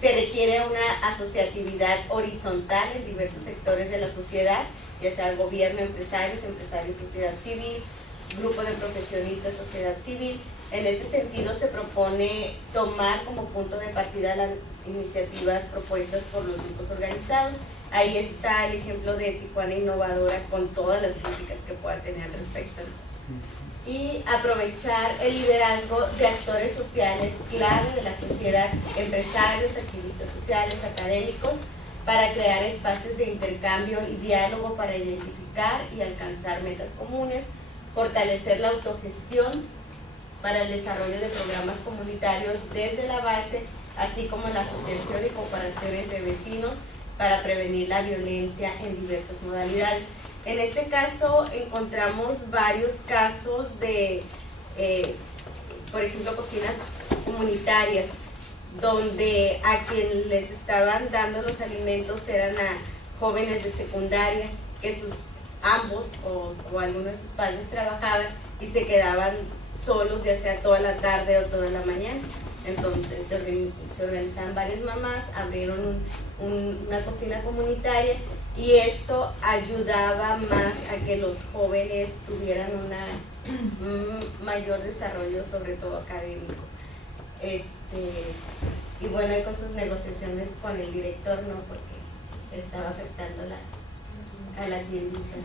Se requiere una asociatividad horizontal en diversos sectores de la sociedad, ya sea gobierno, empresarios, sociedad civil, grupo de profesionistas, sociedad civil. En ese sentido se propone tomar como punto de partida las iniciativas propuestas por los grupos organizados. Ahí está el ejemplo de Tijuana Innovadora con todas las críticas que pueda tener al respecto. Y aprovechar el liderazgo de actores sociales clave de la sociedad, empresarios, activistas sociales, académicos, para crear espacios de intercambio y diálogo para identificar y alcanzar metas comunes, fortalecer la autogestión para el desarrollo de programas comunitarios desde la base, así como la asociación y cooperación entre vecinos para prevenir la violencia en diversas modalidades. En este caso encontramos varios casos de, por ejemplo, cocinas comunitarias, donde a quien les estaban dando los alimentos eran a jóvenes de secundaria, que ambos o alguno de sus padres trabajaban y se quedaban solos, ya sea toda la tarde o toda la mañana. Entonces se organizaban varias mamás, abrieron una cocina comunitaria, y esto ayudaba más a que los jóvenes tuvieran un mayor desarrollo, sobre todo académico. Y bueno, con sus negociaciones con el director, ¿no? Porque estaba afectando a la tiendita.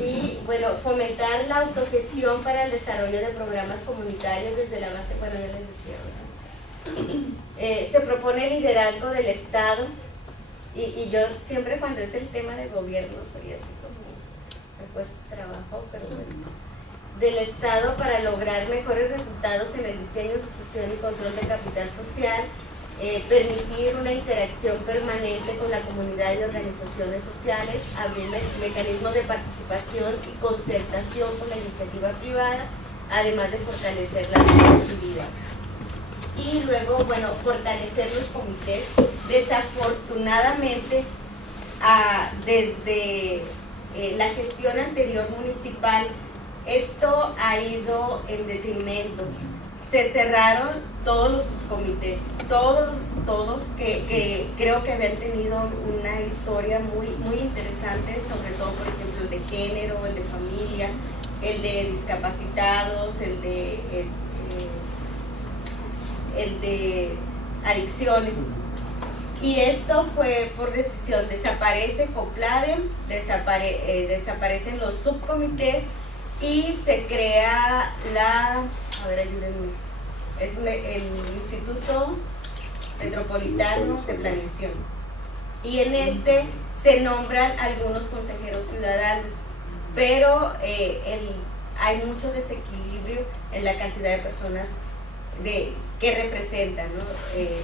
Y bueno, fomentar la autogestión para el desarrollo de programas comunitarios desde la base, bueno, ya les decía, ¿verdad? Se propone el liderazgo del Estado, y yo siempre cuando es el tema de gobierno soy así como, pues trabajo, pero bueno, del Estado para lograr mejores resultados en el diseño, ejecución y control de capital social, permitir una interacción permanente con la comunidad y organizaciones sociales, abrir mecanismos de participación y concertación con la iniciativa privada, además de fortalecer la colectividad. Y luego, bueno, fortalecer los comités. Desafortunadamente, desde la gestión anterior municipal, esto ha ido en detrimento. Se cerraron todos los subcomités, todos que creo que habían tenido una historia muy, muy interesante, sobre todo, por ejemplo, el de género, el de familia, el de discapacitados, el de adicciones. Y esto fue por decisión, desaparece COPLADEM, desaparecen los subcomités y se crea el Instituto Metropolitano de Planeación. Y en este se nombran algunos consejeros ciudadanos, pero hay mucho desequilibrio en la cantidad de personas que representan, ¿no?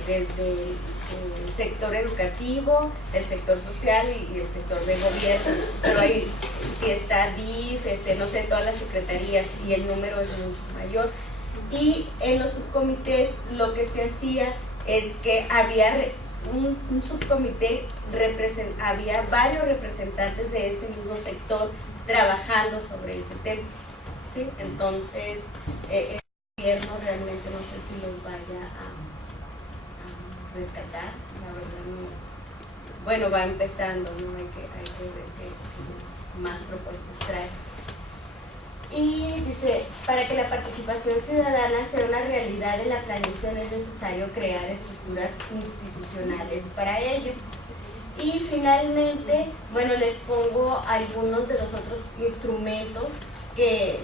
Desde el sector educativo, el sector social y el sector de gobierno, pero ahí sí está DIF, no sé, todas las secretarías, y el número es mucho mayor. Y en los subcomités lo que se hacía es que había un subcomité, había varios representantes de ese mismo sector trabajando sobre ese tema, ¿sí? Entonces el gobierno realmente no sé si los vaya a rescatar, la verdad no. Bueno, va empezando, ¿no? Hay que ver qué más propuestas trae. Y dice, para que la participación ciudadana sea una realidad en la planeación es necesario crear estructuras institucionales para ello. Y finalmente, bueno, les pongo algunos de los otros instrumentos que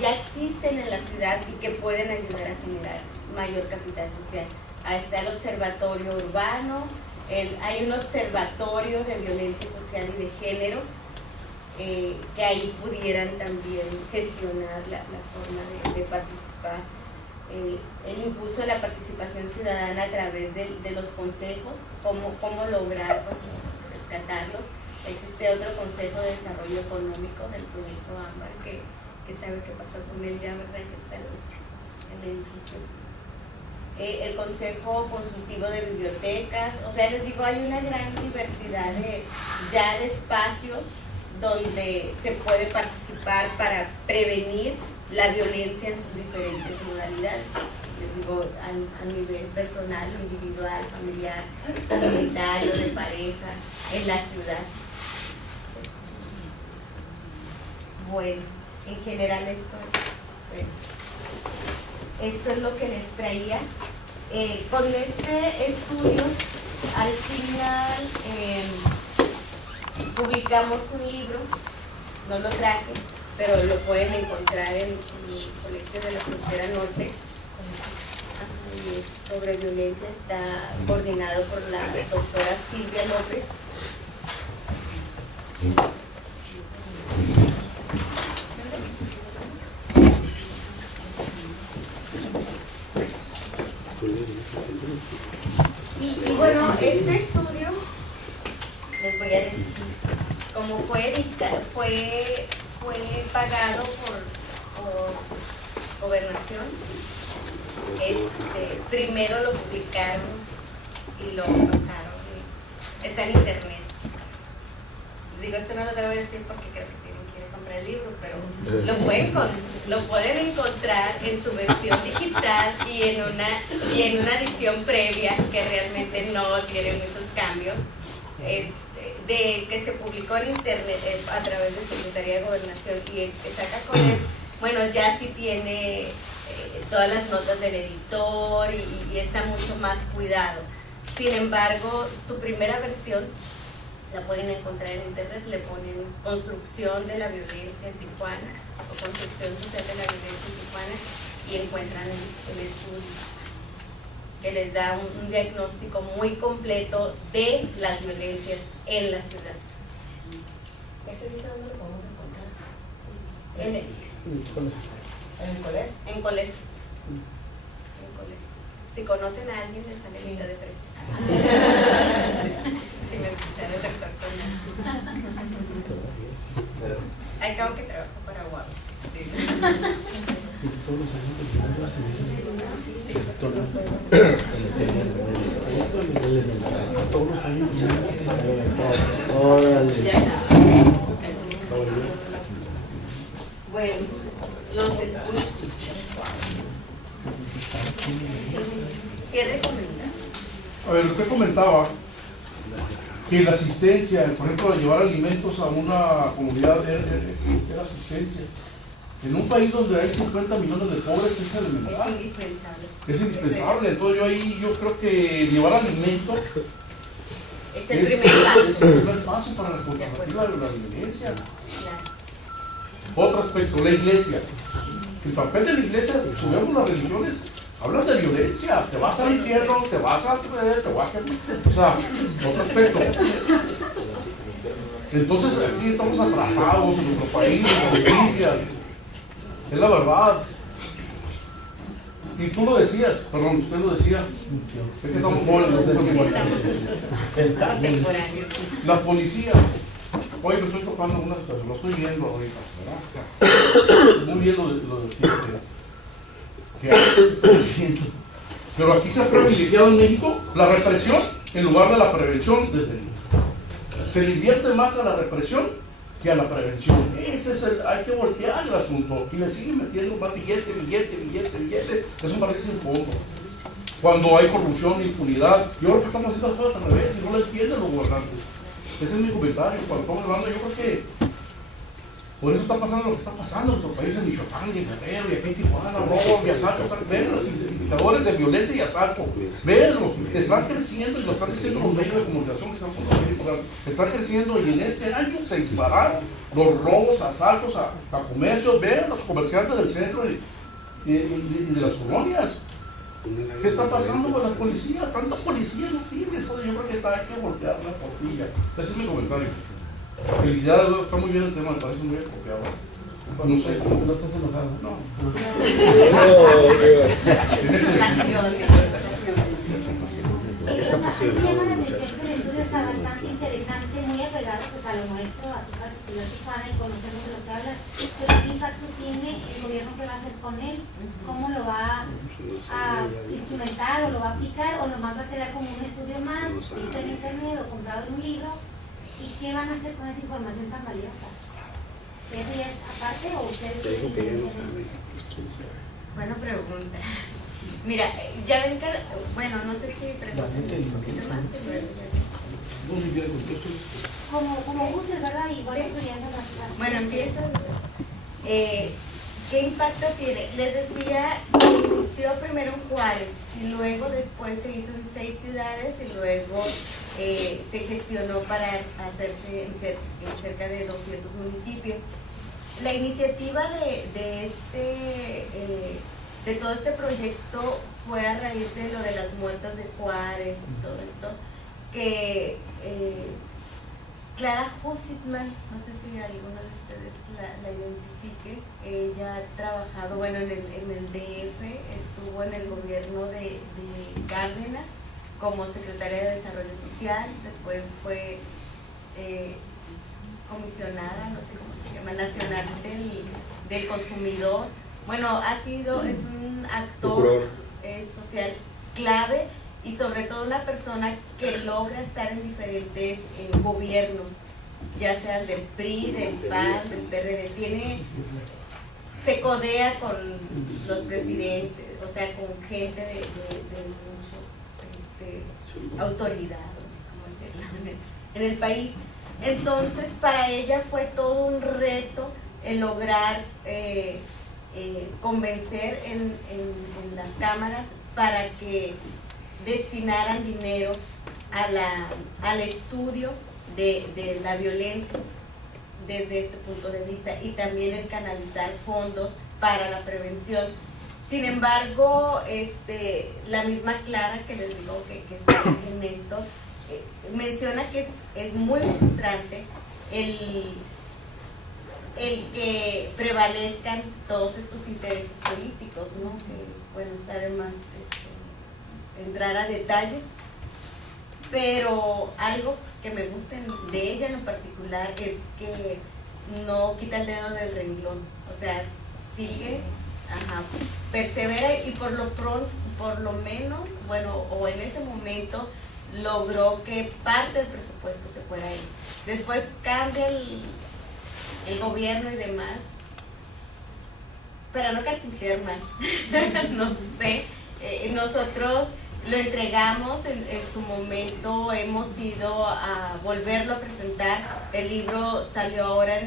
ya existen en la ciudad y que pueden ayudar a generar mayor capital social. Ahí está el observatorio urbano, hay un observatorio de violencia social y de género, que ahí pudieran también gestionar la forma de participar. El impulso de la participación ciudadana a través de los consejos, cómo lograr rescatarlos. Existe otro Consejo de Desarrollo Económico del Proyecto Ámbar, que sabe qué pasó con él ya, ¿verdad? Que está en el edificio. El Consejo Consultivo de Bibliotecas, o sea, les digo, hay una gran diversidad de espacios donde se puede participar para prevenir la violencia en sus diferentes modalidades. Les digo, a nivel personal, individual, familiar, comunitario, de pareja, en la ciudad. Bueno, en general esto es lo que les traía. Con este estudio, al final publicamos un libro, no lo traje, pero lo pueden encontrar en el Colegio de la Frontera Norte. y es sobre violencia, está coordinado por la doctora Silvia López. Y bueno, este estudio, les voy a decir, como fue pagado por Gobernación, primero lo publicaron y lo pasaron, está en internet. Digo, esto no lo debo decir porque creo que tienen que ir a comprar el libro, pero lo pueden encontrar en su versión digital y en una edición previa que realmente no tiene muchos cambios, que se publicó en internet a través de Secretaría de Gobernación, y el que saca con él, bueno, ya sí tiene todas las notas del editor y está mucho más cuidado. Sin embargo, su primera versión la pueden encontrar en internet, le ponen construcción de la violencia en Tijuana o construcción social de la violencia en Tijuana y encuentran el estudio que les da un diagnóstico muy completo de las violencias en la ciudad. ¿Ese dice dónde lo podemos encontrar? ¿En el Colegio? En Colegio. Si conocen a alguien, les sale mitad de precio. Si me escuchan el rector con al cabo que trabajo para Guau. Todos los años todos los años bueno, los escucho. Cierre comentario. A ver, usted comentaba que la asistencia, por ejemplo, de llevar alimentos a una comunidad era asistencia. En un país donde hay 50 millones de pobres es elemental. Es indispensable. Es indispensable. Entonces yo creo que llevar alimentos es el primer paso. Es el primer paso para la contrapartida de la violencia. Claro. Otro aspecto, la iglesia. El papel de la iglesia, si vemos las religiones, hablan de violencia. Te vas al infierno, te vas a o sea, otro aspecto. Entonces aquí estamos atrasados en nuestro país, en la justicia. Es la verdad. Y tú lo decías, perdón, usted lo decía. Es que estamos las policías. Hoy me estoy tocando una situación, lo estoy viendo ahorita, ¿verdad? O sea, muy bien lo decía que pero aquí se ha privilegiado en México la represión en lugar de la prevención desde niño. Se le invierte más a la represión que a la prevención. Hay que voltear el asunto y le siguen metiendo más billete. Es un barril sin fondo. Cuando hay corrupción e impunidad, yo creo que estamos haciendo las cosas al revés y no lo entienden los gobernantes. Ese es mi comentario. Cuando estamos hablando, yo creo que por eso está pasando lo que está pasando en nuestro país, en Michoacán y en Guerrero y aquí en Tijuana, robos y asaltos. Ven los indicadores de violencia y asalto. Venlos, están creciendo y lo están diciendo los medios de comunicación que están poniendo. Están creciendo y en este año se dispararon los robos, asaltos a comercios. Ven los comerciantes del centro y de las colonias. ¿Qué está pasando con las policías? Tanta policía no sirve. Entonces yo creo que hay que voltear la tortilla. Ese es mi comentario. Felicidades, está muy bien el tema, me parece muy apropiado. No sé, no estás enojado. No. Esa pasión. El tema del centro de estudio está bastante interesante, muy apegado pues, a lo nuestro, a tu particular Tijuana, y conocemos de lo que hablas. Pero ¿qué impacto tiene el gobierno que va a hacer con él? ¿Cómo lo va a instrumentar o lo va a aplicar? ¿O nomás va a quedar como un estudio más, visto en internet o comprado en un libro? ¿Y qué van a hacer con esa información tan valiosa? ¿Eso ya es aparte o ustedes? Te dijo que ya no sabe. Buena pregunta. Mira, ya ven que, bueno, no sé si como gustes, ¿verdad? Y bueno, subiendo las bueno, empiezo. ¿Qué impacto tiene? Les decía que inició primero en Juárez y luego después se hizo en 6 ciudades y luego se gestionó para hacerse en cerca de 200 municipios. La iniciativa de de todo este proyecto fue a raíz de lo de las muertas de Juárez y todo esto, que Clara Hussitman, no sé si alguno de ustedes la identifique, ella ha trabajado, bueno, en el DF, estuvo en el gobierno de Cárdenas como secretaria de Desarrollo Social, después fue comisionada, no sé cómo se llama, nacional del consumidor. Bueno, es un actor social clave y sobre todo una persona que logra estar en diferentes gobiernos, ya sea del PRI, del PAN, del PRD, se codea con los presidentes, o sea, con gente de mucho autoridad, ¿cómo decirlo?, en el país. Entonces, para ella fue todo un reto el lograr convencer en las cámaras para que destinaran dinero al estudio de la violencia desde este punto de vista y también el canalizar fondos para la prevención. Sin embargo, la misma Clara, que les digo que está en esto, menciona que es muy frustrante el que prevalezcan todos estos intereses políticos, ¿no? Que, bueno, está de más entrar a detalles, pero algo que me gusta de ella en lo particular es que no quita el dedo del renglón, o sea, sigue, persevera y por lo menos, bueno, o en ese momento logró que parte del presupuesto se fuera ahí. Después cambia el gobierno y demás, para no cartuchear más, no sé, nosotros lo entregamos en su momento, hemos ido a volverlo a presentar, el libro salió ahora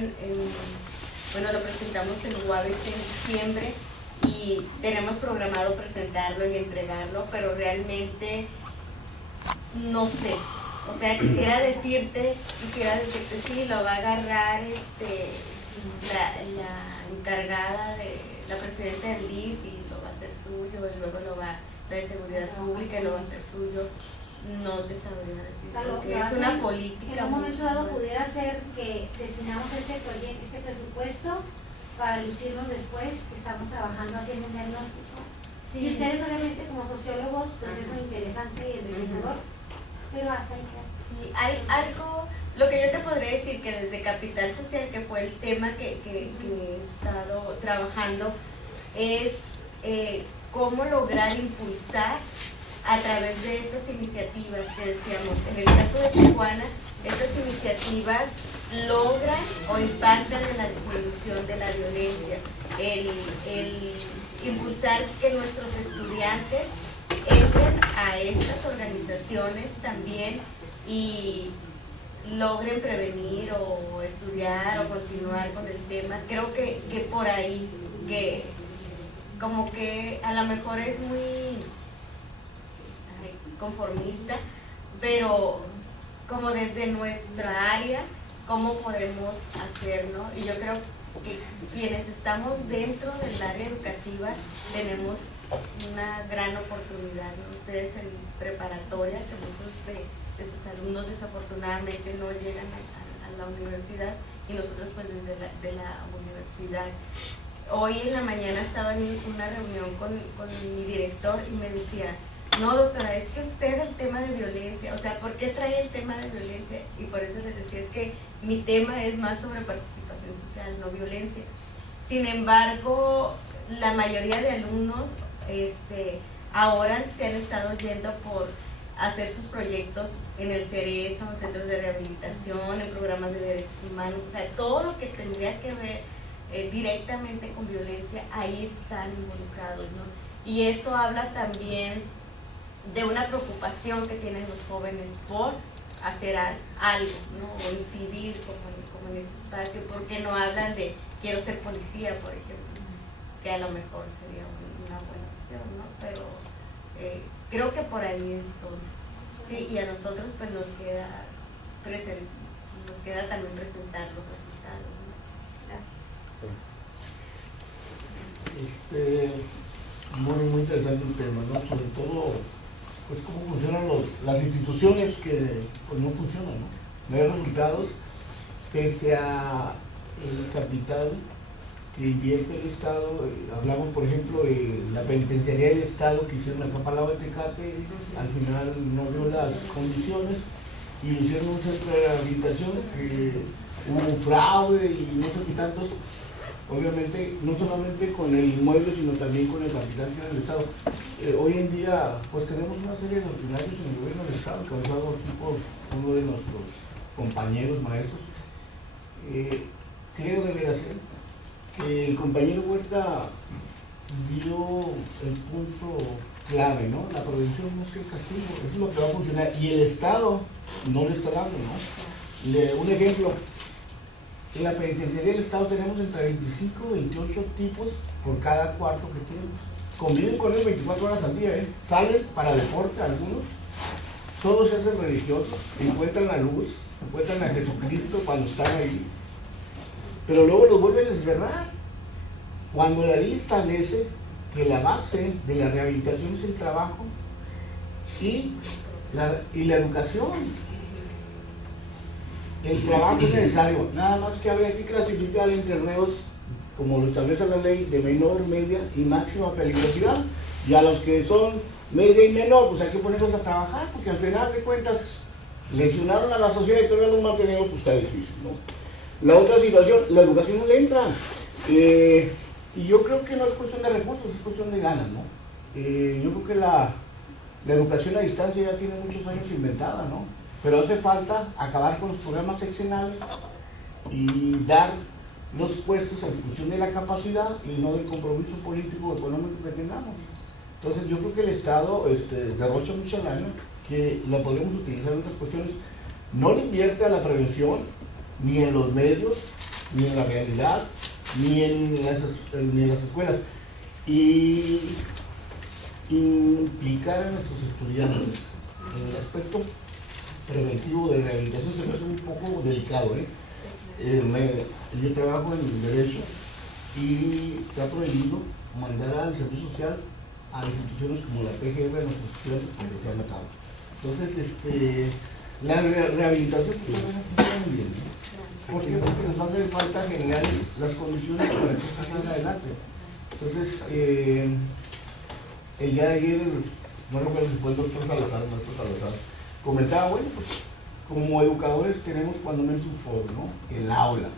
bueno, lo presentamos en UABC en diciembre y tenemos programado presentarlo y entregarlo, pero realmente no sé, o sea, quisiera decirte sí, lo va a agarrar la encargada de la presidenta del DIF y lo va a hacer suyo, y luego la de Seguridad Pública y lo va a hacer suyo. No te sabría decir, o sea, porque es una política. En un momento dado pudiera ser que destinamos este presupuesto para lucirnos después, que estamos trabajando haciendo un diagnóstico. Sí. Y ustedes obviamente como sociólogos, pues eso es interesante y enriquecedor, pero hasta ahí queda. Sí, hay algo, lo que yo te podría decir que desde Capital Social, que fue el tema que he estado trabajando, es cómo lograr impulsar a través de estas iniciativas que decíamos. En el caso de Tijuana, estas iniciativas logran o impactan en la disminución de la violencia, el impulsar que nuestros estudiantes entren a estas organizaciones también y logren prevenir o estudiar o continuar con el tema. Creo que por ahí, que como que a lo mejor es muy conformista, pero como desde nuestra área, ¿cómo podemos hacerlo? Y yo creo que quienes estamos dentro del área educativa tenemos una gran oportunidad, ¿no? Ustedes en preparatoria, que muchos de sus alumnos desafortunadamente no llegan a la universidad, y nosotros pues desde la universidad. Hoy en la mañana estaba en una reunión con mi director y me decía: no, doctora, es que usted el tema de violencia, o sea, ¿por qué trae el tema de violencia? Y por eso les decía, es que mi tema es más sobre participación social, no violencia. Sin embargo, la mayoría de alumnos ahora se han estado yendo por hacer sus proyectos en el Cerezo, en centros de rehabilitación, en programas de derechos humanos, o sea, todo lo que tendría que ver directamente con violencia, ahí están involucrados, ¿no? Y eso habla también de una preocupación que tienen los jóvenes por hacer algo, ¿no? O incidir como en ese espacio, porque no hablan de quiero ser policía, por ejemplo, que a lo mejor sería una buena opción, ¿no? Pero creo que por ahí es todo. Sí, y a nosotros pues nos queda también presentar los resultados, ¿no? Gracias. interesante el tema, ¿no? Sobre todo, pues cómo funcionan las instituciones que pues no funcionan, ¿no? No hay resultados pese a el capital que invierte el Estado. Hablamos, por ejemplo, de la penitenciaría del Estado que hicieron acá para la Tecate, al final no dio las condiciones y lo hicieron un centro de rehabilitación que hubo fraude y no sé qué tantos, obviamente, no solamente con el inmueble, sino también con el capital que era el Estado. Hoy en día, pues tenemos una serie de ordinarios en el gobierno del Estado, causado aquí por uno de nuestros compañeros maestros. Creo debería ser que el compañero Huerta dio el punto clave, ¿no? La prevención más que el castigo, eso es lo que va a funcionar, y el Estado no le está dando, ¿no? Un ejemplo, en la penitenciaría del Estado tenemos entre 25 y 28 tipos por cada cuarto que tienen. Conviven con él 24 horas al día, ¿eh? Salen para deporte algunos, todos se hacen religiosos, encuentran la luz, encuentran a Jesucristo cuando están ahí, pero luego los vuelven a encerrar. Cuando la ley establece que la base de la rehabilitación es el trabajo y la educación. El trabajo es necesario, nada más que habría que clasificar entre reos, como lo establece la ley, de menor, media y máxima peligrosidad, y a los que son media y menor, pues hay que ponerlos a trabajar, porque al final de cuentas lesionaron a la sociedad y todavía los mantenemos, pues está difícil, ¿no? La otra situación, la educación no le entra, y yo creo que no es cuestión de recursos, es cuestión de ganas, ¿no? Yo creo que la educación a distancia ya tiene muchos años inventada, ¿no? Pero hace falta acabar con los programas seccionales y dar los puestos en función de la capacidad y no del compromiso político o económico que tengamos. Entonces yo creo que el Estado derrocha mucha lana que la podemos utilizar en otras cuestiones. No le invierte a la prevención, ni en los medios, ni en la realidad, ni en las escuelas. Y implicar a nuestros estudiantes en el aspecto preventivo de rehabilitación se me hace un poco delicado, ¿eh? Yo trabajo en Derecho y está prohibido mandar al Servicio Social a instituciones como la PGR a nuestros estudiantes porque se han matado. Entonces, la rehabilitación pues, no funciona muy bien, ¿no? ¿Por qué? Porque les hace falta generar las condiciones para que se salgan adelante. Entonces, el día de ayer, no recuerdo si fue el doctor Salazar, maestro Salazar, comentaba, bueno, pues como educadores tenemos cuando menos un foro, ¿no? El aula.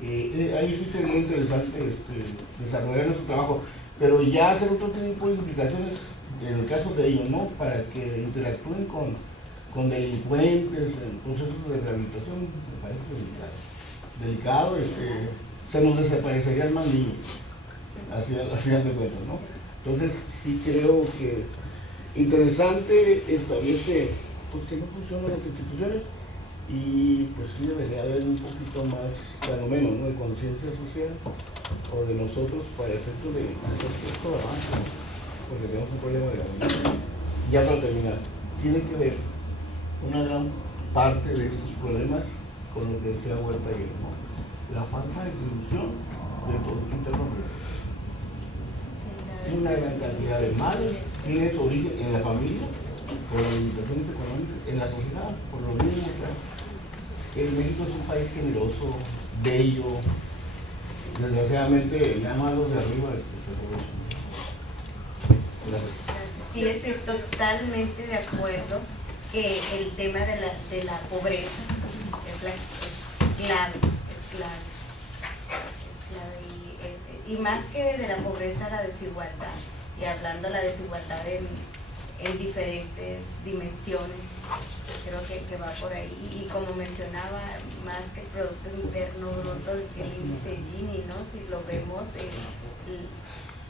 Ahí sí sería interesante desarrollar nuestro trabajo, pero ya hacer otro tipo de implicaciones, en el caso de ellos, ¿no? Para que interactúen con delincuentes en procesos de rehabilitación, me parece delicado. Se nos desaparecerían más niños, al final de cuentas, ¿no? Entonces sí creo que interesante establece pues que no funcionan las instituciones y pues sí debería haber un poquito más, cuando menos, ¿no? De conciencia social o de nosotros para efecto de hacer esto avance, ¿no? Porque tenemos un problema de avance. Ya para terminar, tiene que ver una gran parte de estos problemas con lo que decía Huerta ayer, ¿no? La falta de distribución del Producto Interno Bruto. Una gran cantidad de males tiene su origen en la familia, por las limitaciones económicas, en la sociedad, por lo mismo. México es un país generoso, bello, desgraciadamente nada más los de arriba se aprovechan. Gracias. Sí, estoy totalmente de acuerdo que el tema de la pobreza es clave. Y más que de la pobreza, la desigualdad, y hablando de la desigualdad en diferentes dimensiones, creo que va por ahí. Y como mencionaba, más que el Producto Interno Bruto, el índice Gini, ¿no? Si lo vemos,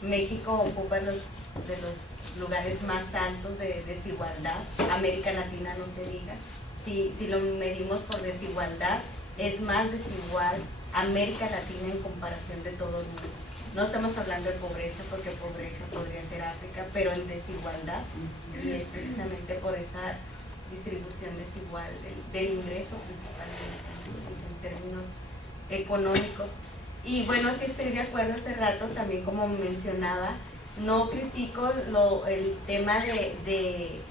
México ocupa de los lugares más altos de desigualdad, América Latina no se diga. Si lo medimos por desigualdad, es más desigual América Latina en comparación de todo el mundo. No estamos hablando de pobreza, porque pobreza podría ser África, pero en desigualdad, y es precisamente por esa distribución desigual del ingreso, principalmente en términos económicos. Y bueno, sí estoy de acuerdo hace rato, también como mencionaba, no critico el tema de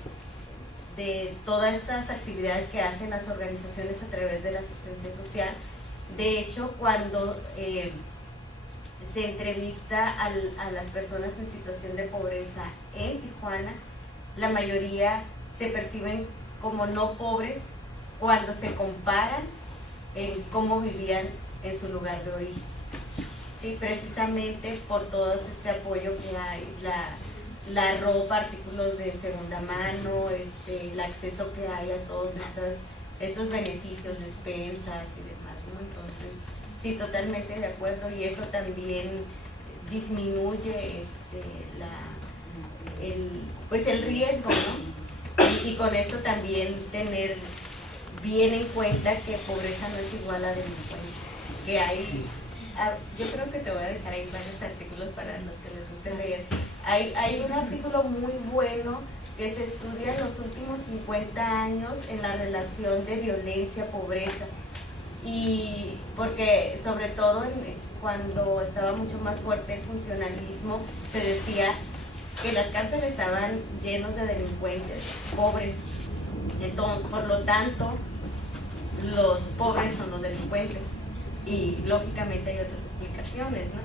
todas estas actividades que hacen las organizaciones a través de la asistencia social. De hecho, cuando se entrevista a las personas en situación de pobreza en Tijuana, la mayoría se perciben como no pobres cuando se comparan en cómo vivían en su lugar de origen. Sí, precisamente por todo este apoyo que hay, la ropa, artículos de segunda mano, el acceso que hay a todos estos beneficios, despensas y demás, ¿no? Entonces, sí, totalmente de acuerdo, y eso también disminuye el riesgo, ¿no? Y con esto también tener bien en cuenta que pobreza no es igual a delincuencia, que hay, yo creo que te voy a dejar ahí varios artículos para los que les guste leer. Hay un artículo muy bueno que se estudia en los últimos 50 años en la relación de violencia-pobreza, y porque sobre todo cuando estaba mucho más fuerte el funcionalismo, se decía que las cárceles estaban llenos de delincuentes pobres. Entonces, por lo tanto, los pobres son los delincuentes, y lógicamente hay otras explicaciones, ¿no?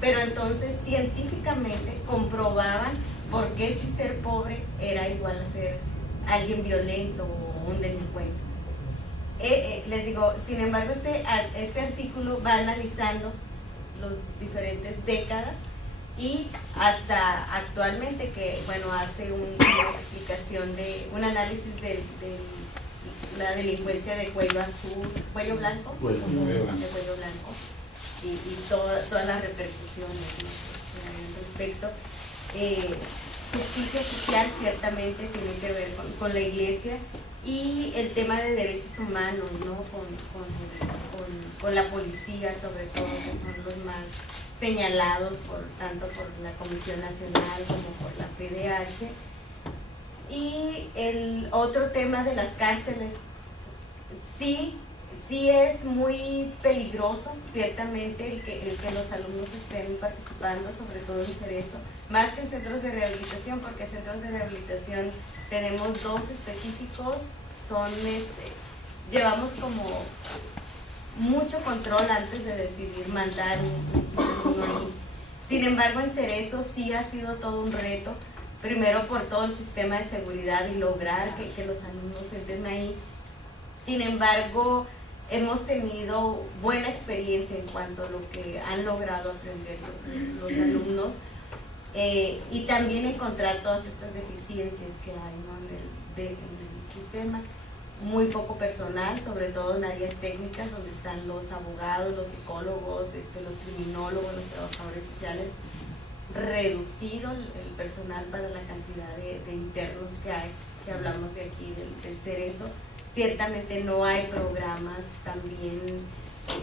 Pero entonces científicamente comprobaban por qué si ser pobre era igual a ser alguien violento o un delincuente. Les digo, sin embargo, este artículo va analizando las diferentes décadas y hasta actualmente, que bueno, hace una explicación de un análisis de la delincuencia de cuello azul, cuello blanco, de cuello blanco, y todas las repercusiones, ¿no?, al respecto. Justicia social ciertamente tiene que ver con la iglesia, y el tema de derechos humanos, ¿no?, con la policía, sobre todo, que son los más señalados tanto por la Comisión Nacional como por la PDH. Y el otro tema de las cárceles, sí es muy peligroso, ciertamente, el que los alumnos estén participando, sobre todo en Cerezo, más que en centros de rehabilitación, porque centros de rehabilitación tenemos 2 específicos, llevamos como mucho control antes de decidir mandar uno ahí. Sin embargo, en Cerezo sí ha sido todo un reto, primero por todo el sistema de seguridad y lograr que los alumnos entren ahí. Sin embargo, hemos tenido buena experiencia en cuanto a lo que han logrado aprender los alumnos, y también encontrar todas estas deficiencias que hay, ¿no?, en el sistema. Muy poco personal, sobre todo en áreas técnicas donde están los abogados, los psicólogos, los criminólogos, los trabajadores sociales. Reducido el personal para la cantidad de internos que hay, que hablamos de aquí del Cerezo. Ciertamente no hay programas también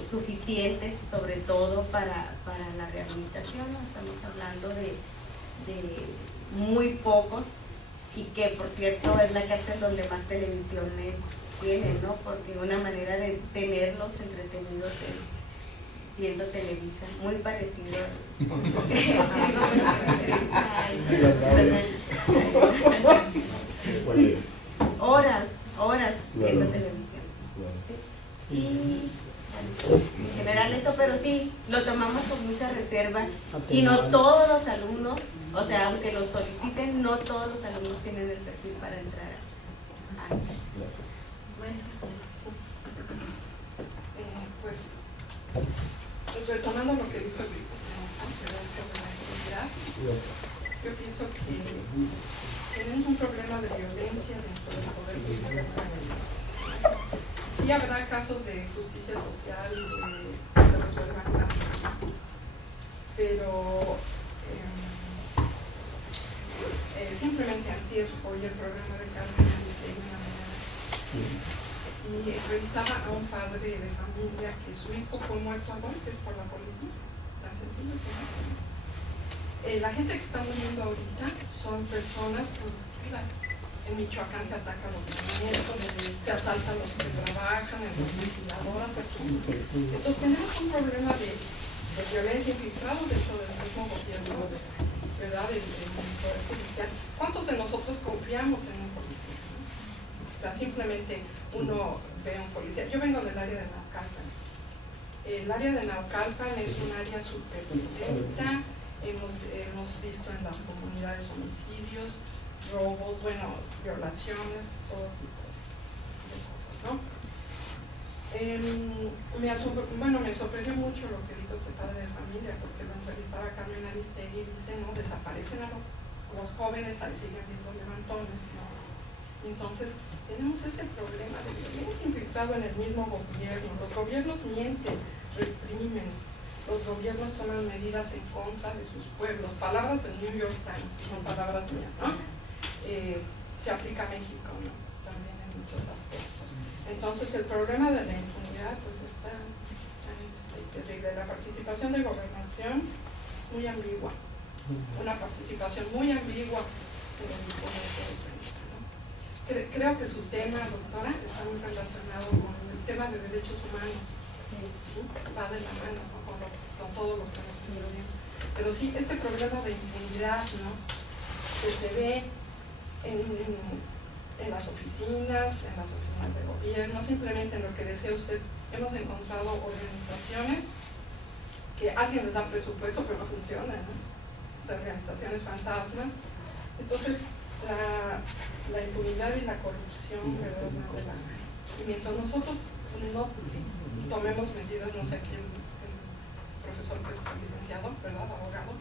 suficientes, sobre todo para la rehabilitación, ¿no? Estamos hablando de muy pocos, y que por cierto es la cárcel donde más televisiones tienen, ¿no?, porque una manera de tenerlos entretenidos es viendo Televisa, muy parecido horas viendo televisión, ¿sí? Y en general eso, pero sí, lo tomamos con mucha reserva, y no todos los alumnos, o sea, aunque lo soliciten, no todos los alumnos tienen el perfil para entrar a pues retomando lo que dijo el sobre la actividad, yo pienso que tenemos un problema de violencia dentro del poder judicial. Sí habrá casos de justicia social que se resuelvan casos, pero simplemente antier oí el programa de Carmen Aristegui en la mañana, y revisaba a un padre de familia que su hijo fue muerto a golpes por la policía, tan sencillo como eso. La gente que está muriendo ahorita son personas productivas. En Michoacán se atacan los movimientos, se asaltan los que trabajan, en las ventiladoras, aquí. Entonces tenemos un problema de violencia infiltrada dentro del mismo gobierno, ¿verdad? El Poder Judicial. ¿Cuántos de nosotros confiamos en un policía? ¿No? O sea, simplemente uno ve a un policía. Yo vengo del área de Naucalpan. El área de Naucalpan es un área súper violenta. Hemos visto en las comunidades homicidios, robos, bueno, violaciones, todo tipo de cosas, ¿no? Me sorprendió mucho lo que dijo este padre de familia, porque lo entrevistaba Carmen Aristegui y dice, no, desaparecen a los jóvenes, ahí siguen viendo levantones, ¿no? Y entonces tenemos ese problema de violencia infiltrado en el mismo gobierno. Los gobiernos mienten, reprimen, los gobiernos toman medidas en contra de sus pueblos. Palabras del New York Times, no palabras mías, ¿no? Se aplica a México, ¿no? También en muchos aspectos. Entonces el problema de la impunidad pues está terrible. La participación de gobernación muy ambigua, una participación muy ambigua en el imponente de prensa, ¿no? Creo que su tema, doctora, está muy relacionado con el tema de derechos humanos. Sí, va de la mano, ¿no? con todo lo que hemos tenido bien. Pero sí, este problema de impunidad, ¿no? Que se ve en las oficinas de gobierno, simplemente en lo que decía usted, hemos encontrado organizaciones que alguien les da presupuesto pero no funcionan, ¿no? O sea, organizaciones fantasmas. Entonces, la impunidad y la corrupción, ¿verdad? Y mientras nosotros no tomemos medidas, no sé, aquí el profesor que es licenciado, ¿verdad? Abogado,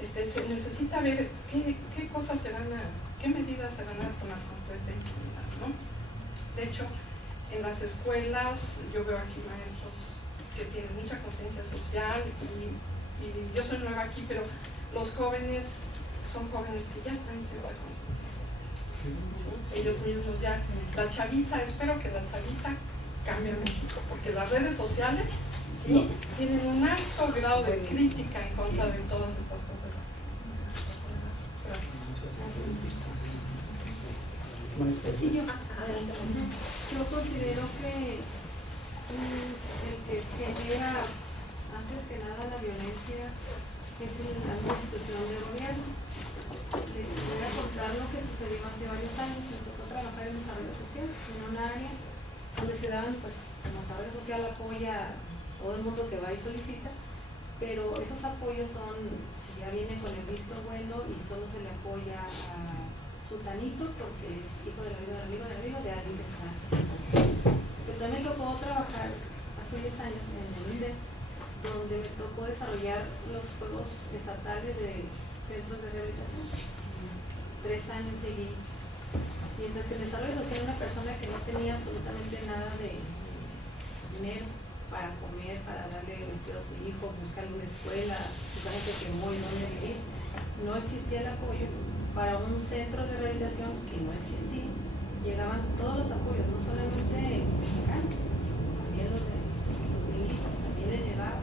se necesita ver qué cosas qué medidas se van a tomar contra esta impunidad, ¿no? De hecho, en las escuelas yo veo aquí maestros que tienen mucha conciencia social y yo soy nueva aquí, pero los jóvenes son jóvenes que ya traen cierta conciencia social. ¿Sí? Ellos mismos ya, la chaviza, espero que la chaviza cambie a México, porque las redes sociales, ¿sí? Tienen un alto grado de crítica en contra de todas estas cosas. Sí, yo considero que el que genera antes que nada la violencia es la institución del gobierno. Les voy a contar lo que sucedió hace varios años. Me tocó trabajar en desarrollo social, en un área donde se dan, pues, el desarrollo social apoya a todo el mundo que va y solicita, pero esos apoyos son, si ya viene con el visto bueno y solo se le apoya a sutanito porque es hijo del amigo de alguien que está. Pero también me tocó trabajar hace 10 años en el INDE, donde me tocó desarrollar los juegos estatales de centros de rehabilitación. 3 años seguí. Mientras que el desarrollo social era una persona que no tenía absolutamente nada de dinero para comer, para darle vestido a su hijo, buscarle una escuela, su casa se quemó y dónde vivir. No existía el apoyo para un centro de rehabilitación que no existía. Llegaban todos los apoyos, no solamente mexicanos, también los gringos, también les llegaba.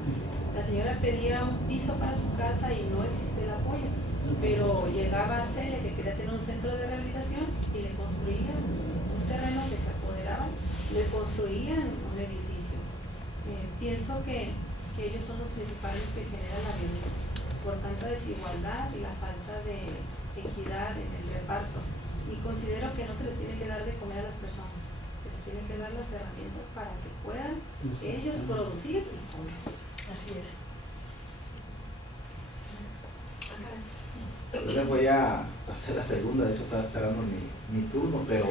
La señora pedía un piso para su casa y no existía el apoyo, pero llegaba a Celia que quería tener un centro de rehabilitación y le construían un terreno que se apoderaban, le construían un edificio. Pienso que ellos son los principales que generan la violencia, por tanta desigualdad y la falta de equidad en el reparto, y considero que no se les tiene que dar de comer a las personas, se les tiene que dar las herramientas para que puedan ellos producir y comer. Así es. Yo les voy a hacer la segunda, de hecho estaba esperando mi turno, pero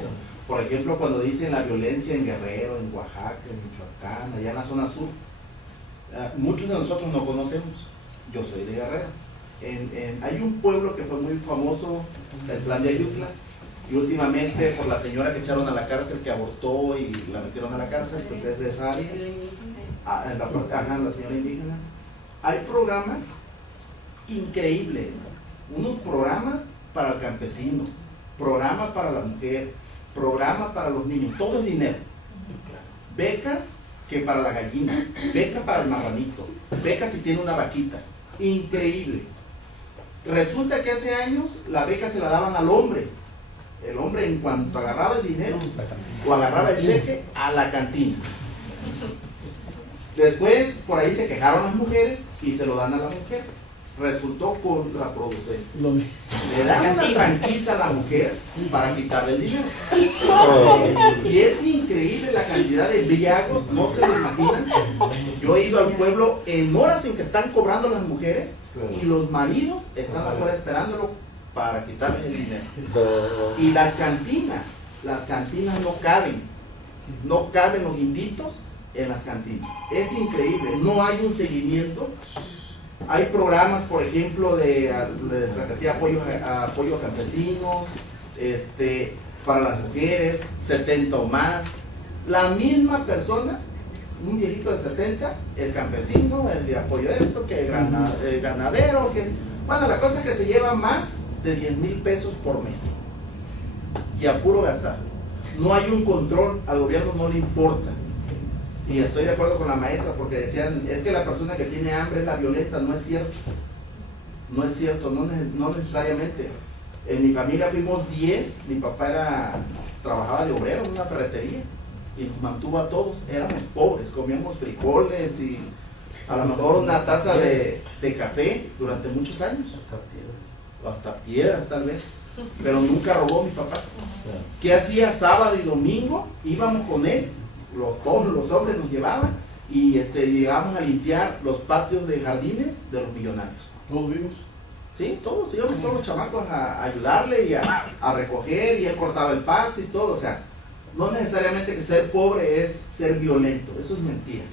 por ejemplo cuando dicen la violencia en Guerrero, en Oaxaca, en Michoacán, allá en la zona sur, muchos de nosotros no conocemos. Yo soy de Guerrero. Hay un pueblo que fue muy famoso, el Plan de Ayutla, y últimamente por la señora que echaron a la cárcel, que abortó y la metieron a la cárcel, pues es de esa área, la señora indígena. Hay programas increíbles, unos programas para el campesino, programa para la mujer, programa para los niños, todo es dinero. Becas que para la gallina, beca para el marranito, beca si tiene una vaquita, increíble. Resulta que hace años la beca se la daban al hombre. El hombre en cuanto agarraba el dinero o agarraba el cheque, a la cantina. Después por ahí se quejaron las mujeres y se lo dan a la mujer. Resultó contraproducente. Lo mismo. Le dan una tranquiza a la mujer para quitarle el dinero. Y es increíble la cantidad de briagos, no se lo imaginan. Yo he ido al pueblo en horas en que están cobrando las mujeres y los maridos están afuera esperándolo para quitarles el dinero. Y las cantinas no caben los inditos en las cantinas. Es increíble, no hay un seguimiento. Hay programas, por ejemplo, de apoyo a campesinos, para las mujeres, 70 o más. La misma persona, un viejito de 70, es campesino, es de apoyo a esto, que ganadero, que... Bueno, la cosa es que se lleva más de 10,000 pesos por mes. Y a puro gastar. No hay un control, al gobierno no le importa. Y estoy de acuerdo con la maestra porque decían, es que la persona que tiene hambre es la violenta. No es cierto. No es cierto, no necesariamente. En mi familia fuimos 10, mi papá trabajaba de obrero en una ferretería y nos mantuvo a todos. Éramos pobres, comíamos frijoles y a lo mejor una taza de café durante muchos años. Hasta piedras tal vez. Pero nunca robó mi papá. ¿Qué hacía? Sábado y domingo íbamos con él. Todos los hombres nos llevaban y llegábamos a limpiar los patios de jardines de los millonarios. ¿Todos vivos? Sí, todos, íbamos todos los chamacos a ayudarle y a recoger, y él cortaba el pasto y todo. O sea, no necesariamente que ser pobre es ser violento, eso es mentira.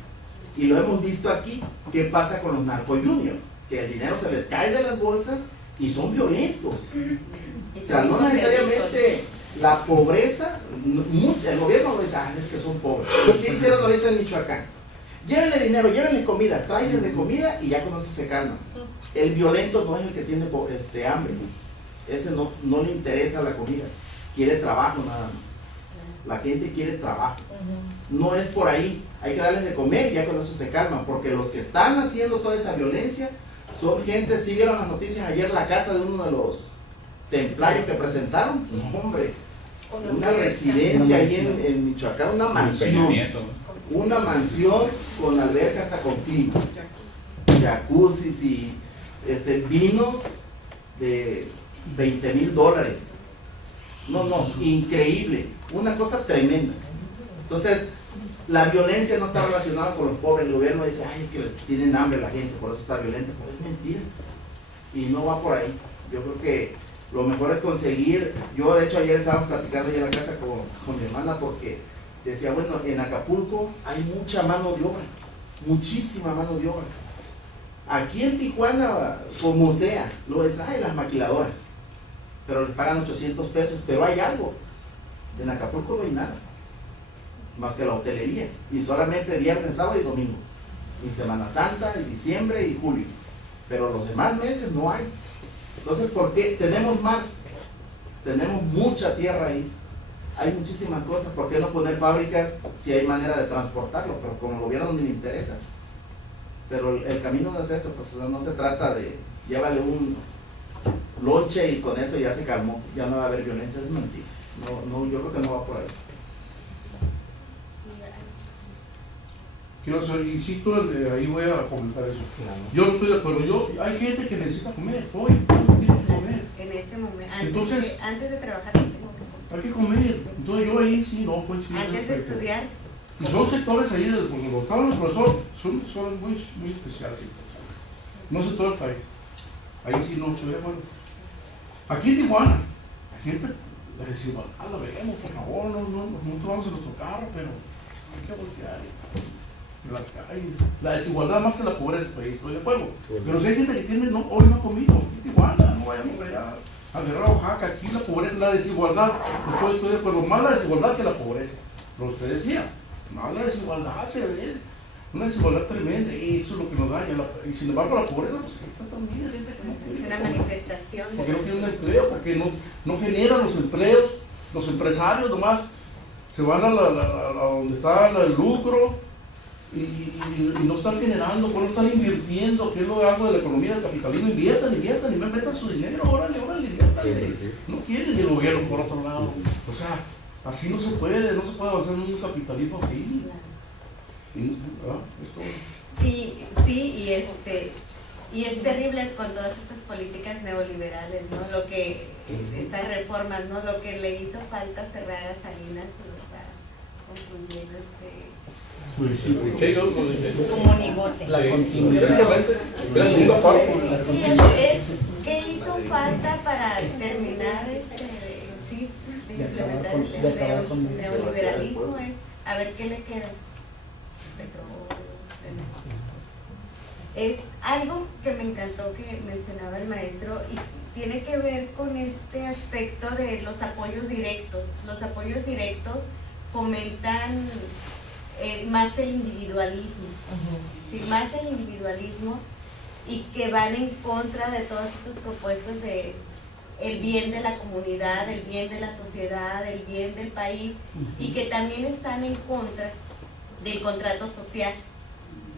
Y lo hemos visto aquí. ¿Qué pasa con los narco juniors? Que el dinero se les cae de las bolsas y son violentos. O sea, no necesariamente la pobreza, el gobierno dice, es que son pobres. ¿Qué hicieron ahorita en Michoacán? Llévenle dinero, llévenle comida, tráiganle comida y ya con eso se calman. El violento no es el que tiene hambre, ese no le interesa la comida, quiere trabajo nada más. La gente quiere trabajo, no es por ahí, hay que darles de comer y ya con eso se calman, porque los que están haciendo toda esa violencia son gente. ¿Sí vieron las noticias ayer la casa de uno de los templarios que presentaron? No, hombre, una residencia ahí en Michoacán, una mansión con alberca hasta con clima, jacuzzis y vinos de $20,000. No, increíble, una cosa tremenda. Entonces, la violencia no está relacionada con los pobres. El gobierno dice, es que tienen hambre la gente, por eso está violenta, pero es mentira. Y no va por ahí. Yo creo que lo mejor es conseguir. Yo, de hecho, ayer estábamos platicando ya en la casa con mi hermana, porque decía, bueno, en Acapulco hay mucha mano de obra, muchísima mano de obra. Aquí en Tijuana, como sea, las maquiladoras, pero les pagan 800 pesos, pero hay algo. En Acapulco no hay nada, más que la hotelería, y solamente viernes, sábado y domingo, y Semana Santa, y diciembre y julio, pero los demás meses no hay. Entonces, ¿por qué? Tenemos mar, tenemos mucha tierra ahí, hay muchísimas cosas. ¿Por qué no poner fábricas si hay manera de transportarlo? Pero como el gobierno no le interesa. Pero el camino no es eso, pues no se trata de llévale un lonche y con eso ya se calmó, ya no va a haber violencia. Es mentira. No, yo creo que no va por ahí. Quiero hacer, insisto, ahí voy a comentar eso. Yo no estoy de acuerdo. Hay gente que necesita comer, hoy tiene que comer. En este momento, antes de trabajar, hay que comer. Entonces yo ahí sí, no, pues sí. Antes de estudiar. Y son sectores ahí, porque los tablas, profesor, son sectores muy especiales. No sé todo el país. Ahí sí no estoy de acuerdo. Aquí en Tijuana, la gente, la desigualdad la vemos, por favor, no tomamos en nuestro carro, pero hay que voltear en las calles. La desigualdad más que la pobreza del país, estoy de acuerdo. Pero si hay gente que tiene, hoy no ha comido, aquí en Tijuana, no vayamos allá a Guerrero, Oaxaca, aquí la pobreza, la desigualdad, estoy de acuerdo, más la desigualdad que la pobreza. Pero usted decía, más la desigualdad se ve, una desigualdad tremenda, y eso es lo que nos daña. Y sin embargo, la pobreza, pues está también, gente que no puede. Es una manifestación. Porque no tiene un empleo, porque no generan los empleos, los empresarios nomás se van a donde está el lucro y no están generando, no están invirtiendo, que es lo hago de la economía del capitalismo. Inviertan y metan su dinero, órale, inviertan. No quieren el gobierno por otro lado. O sea, así no se puede avanzar en un capitalismo así. Sí, y es terrible con todas estas políticas neoliberales, ¿no? Lo que, estas reformas, ¿no? Lo que le hizo falta cerrar a Salinas lo está concluyendo su monigote. La continuidad. ¿Qué hizo falta para terminar de implementar el neoliberalismo? Es a ver qué le queda. Es algo que me encantó que mencionaba el maestro y tiene que ver con este aspecto de los apoyos directos. Los apoyos directos fomentan más el individualismo, ¿sí? Más el individualismo, y que van en contra de todas estas propuestas de el bien de la comunidad, el bien de la sociedad, el bien del país, y que también están en contra del contrato social.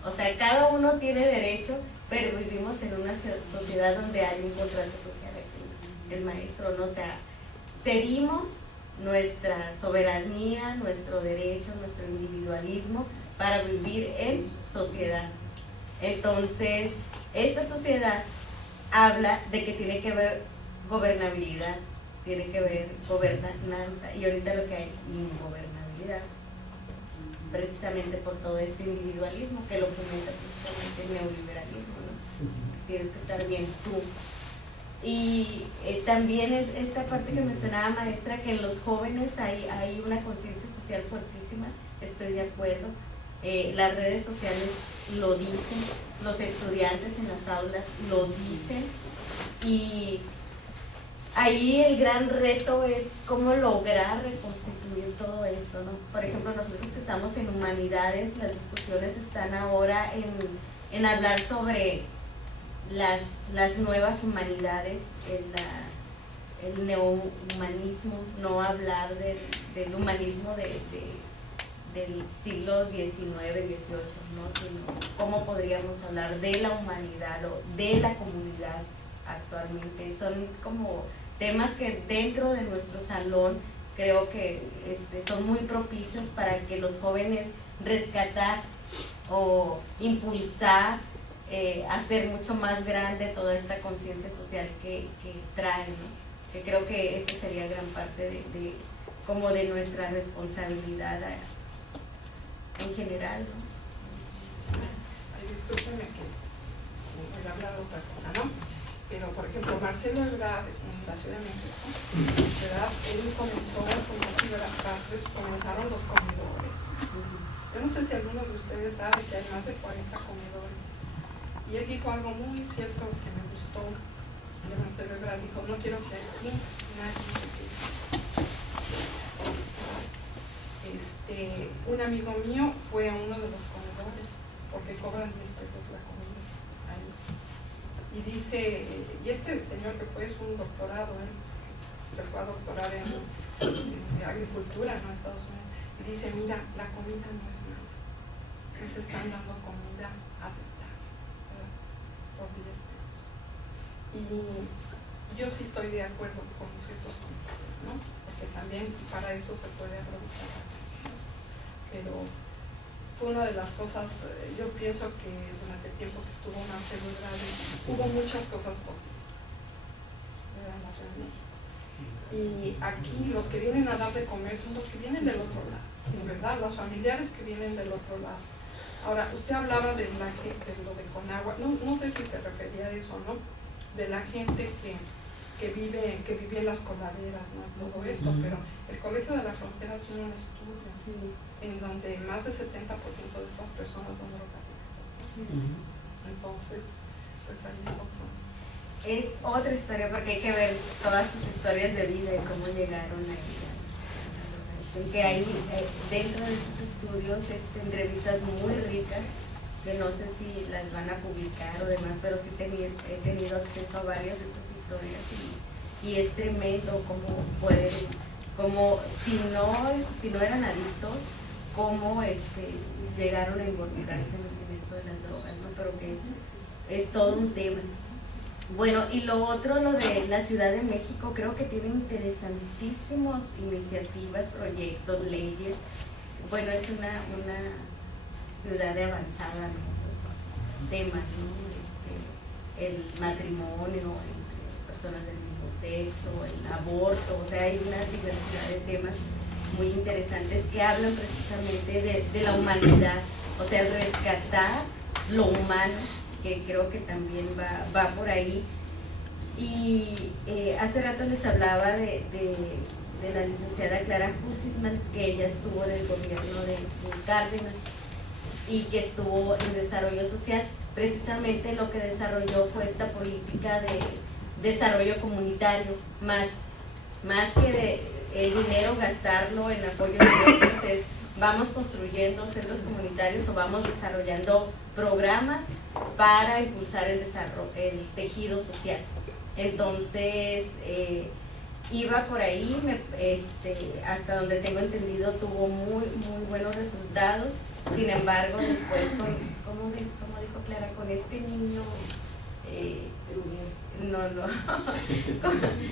O sea, cada uno tiene derecho, pero vivimos en una sociedad donde hay un contrato social aquí. El maestro, ¿no? O sea, cedimos nuestra soberanía, nuestro derecho, nuestro individualismo para vivir en sociedad. Entonces, esta sociedad habla de que tiene que haber gobernabilidad, tiene que haber gobernanza, y ahorita lo que hay ingobernabilidad, precisamente por todo este individualismo que lo fomenta precisamente el neoliberalismo, ¿no? Tienes que estar bien tú. Y también es esta parte que mencionaba maestra, que en los jóvenes hay una conciencia social fuertísima, estoy de acuerdo. Las redes sociales lo dicen, los estudiantes en las aulas lo dicen, y ahí el gran reto es cómo lograr reconstituir todo esto, ¿no? Por ejemplo, nosotros que estamos en humanidades, las discusiones están ahora en hablar sobre las nuevas humanidades, el neohumanismo, no hablar del humanismo del siglo XIX, XVIII, ¿no? Sino cómo podríamos hablar de la humanidad o de la comunidad actualmente. Son como temas que dentro de nuestro salón creo que son muy propicios para que los jóvenes rescatar o impulsar, hacer mucho más grande toda esta conciencia social que traen, ¿no? Que creo que esa sería gran parte como de nuestra responsabilidad en general, ¿no? Ay, discúlpeme que voy a hablar de otra cosa, ¿no? Pero, por ejemplo, Marcelo Ebrard en la Ciudad de México, ¿verdad? Él comenzó con los ciberataques, comenzaron los comedores. Yo no sé si alguno de ustedes sabe que hay más de 40 comedores. Y él dijo algo muy cierto que me gustó. Y Marcelo Ebrard dijo, no quiero que aquí nadie se quede. Un amigo mío fue a uno de los comedores porque cobran 10 pesos la comida ahí. Y dice, y este señor que fue es un doctorado, se fue a doctorar en agricultura, ¿no? En Estados Unidos, y dice, mira, la comida no es mala, les están dando comida aceptable, ¿verdad? Por 10 pesos. Y yo sí estoy de acuerdo con ciertos comedores, ¿no? Porque también para eso se puede aprovechar la atención. Pero fue una de las cosas, yo pienso que durante el tiempo que estuvo Marcelo Ebrard hubo muchas cosas positivas de la Nación de México. Y aquí los que vienen a dar de comer son los que vienen del otro lado, ¿verdad? Los familiares que vienen del otro lado. Ahora, usted hablaba de la gente, de lo de Conagua, no sé si se refería a eso, ¿no? De la gente que vive en las coladeras, ¿no? Todo esto, pero el Colegio de la Frontera tiene un estudio en donde más del 70% de estas personas son drogadictas. Entonces, pues ahí es otro. Es otra historia, porque hay que ver todas sus historias de vida y cómo llegaron ahí. Que hay dentro de esos estudios entrevistas muy ricas, que no sé si las van a publicar o demás, pero sí he tenido acceso a varias de esas historias, y es tremendo cómo pueden, como si no eran adictos, cómo llegaron a involucrarse en esto de las drogas, ¿no? Pero que es todo un tema. Bueno, y lo otro, lo de la Ciudad de México, creo que tiene interesantísimas iniciativas, proyectos, leyes. Bueno, es una ciudad de avanzada en muchos temas, ¿no? El matrimonio entre personas del mismo sexo, el aborto, o sea, hay una diversidad de temas muy interesantes que hablan precisamente de la humanidad, o sea, rescatar lo humano, que creo que también va por ahí. Y hace rato les hablaba de la licenciada Clara Hussitman, que ella estuvo en el gobierno de Cárdenas y que estuvo en desarrollo social. Precisamente lo que desarrolló fue esta política de desarrollo comunitario, más que de el dinero gastarlo en apoyo directos, es vamos construyendo centros comunitarios o vamos desarrollando programas para impulsar el tejido social. Entonces, iba por ahí, hasta donde tengo entendido tuvo muy buenos resultados. Sin embargo, después, como dijo Clara, con este niño,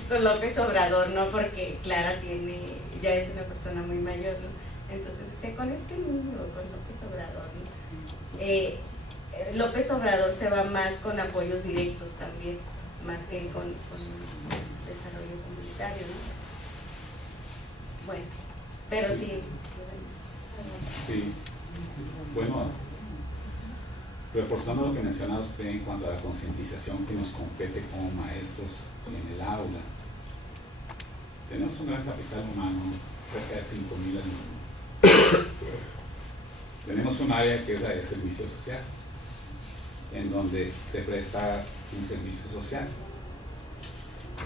con López Obrador, ¿no? Porque Clara ya es una persona muy mayor, ¿no? Entonces decía, con este niño, con López Obrador, ¿no? López Obrador se va más con apoyos directos también, más que con desarrollo comunitario, ¿no? Bueno, pero sí. Sí. Bueno, reforzando lo que mencionaba usted en cuanto a la concientización que nos compete como maestros en el aula, tenemos un gran capital humano, cerca de 5.000 alumnos. Tenemos un área que es la de servicio social, en donde se presta un servicio social.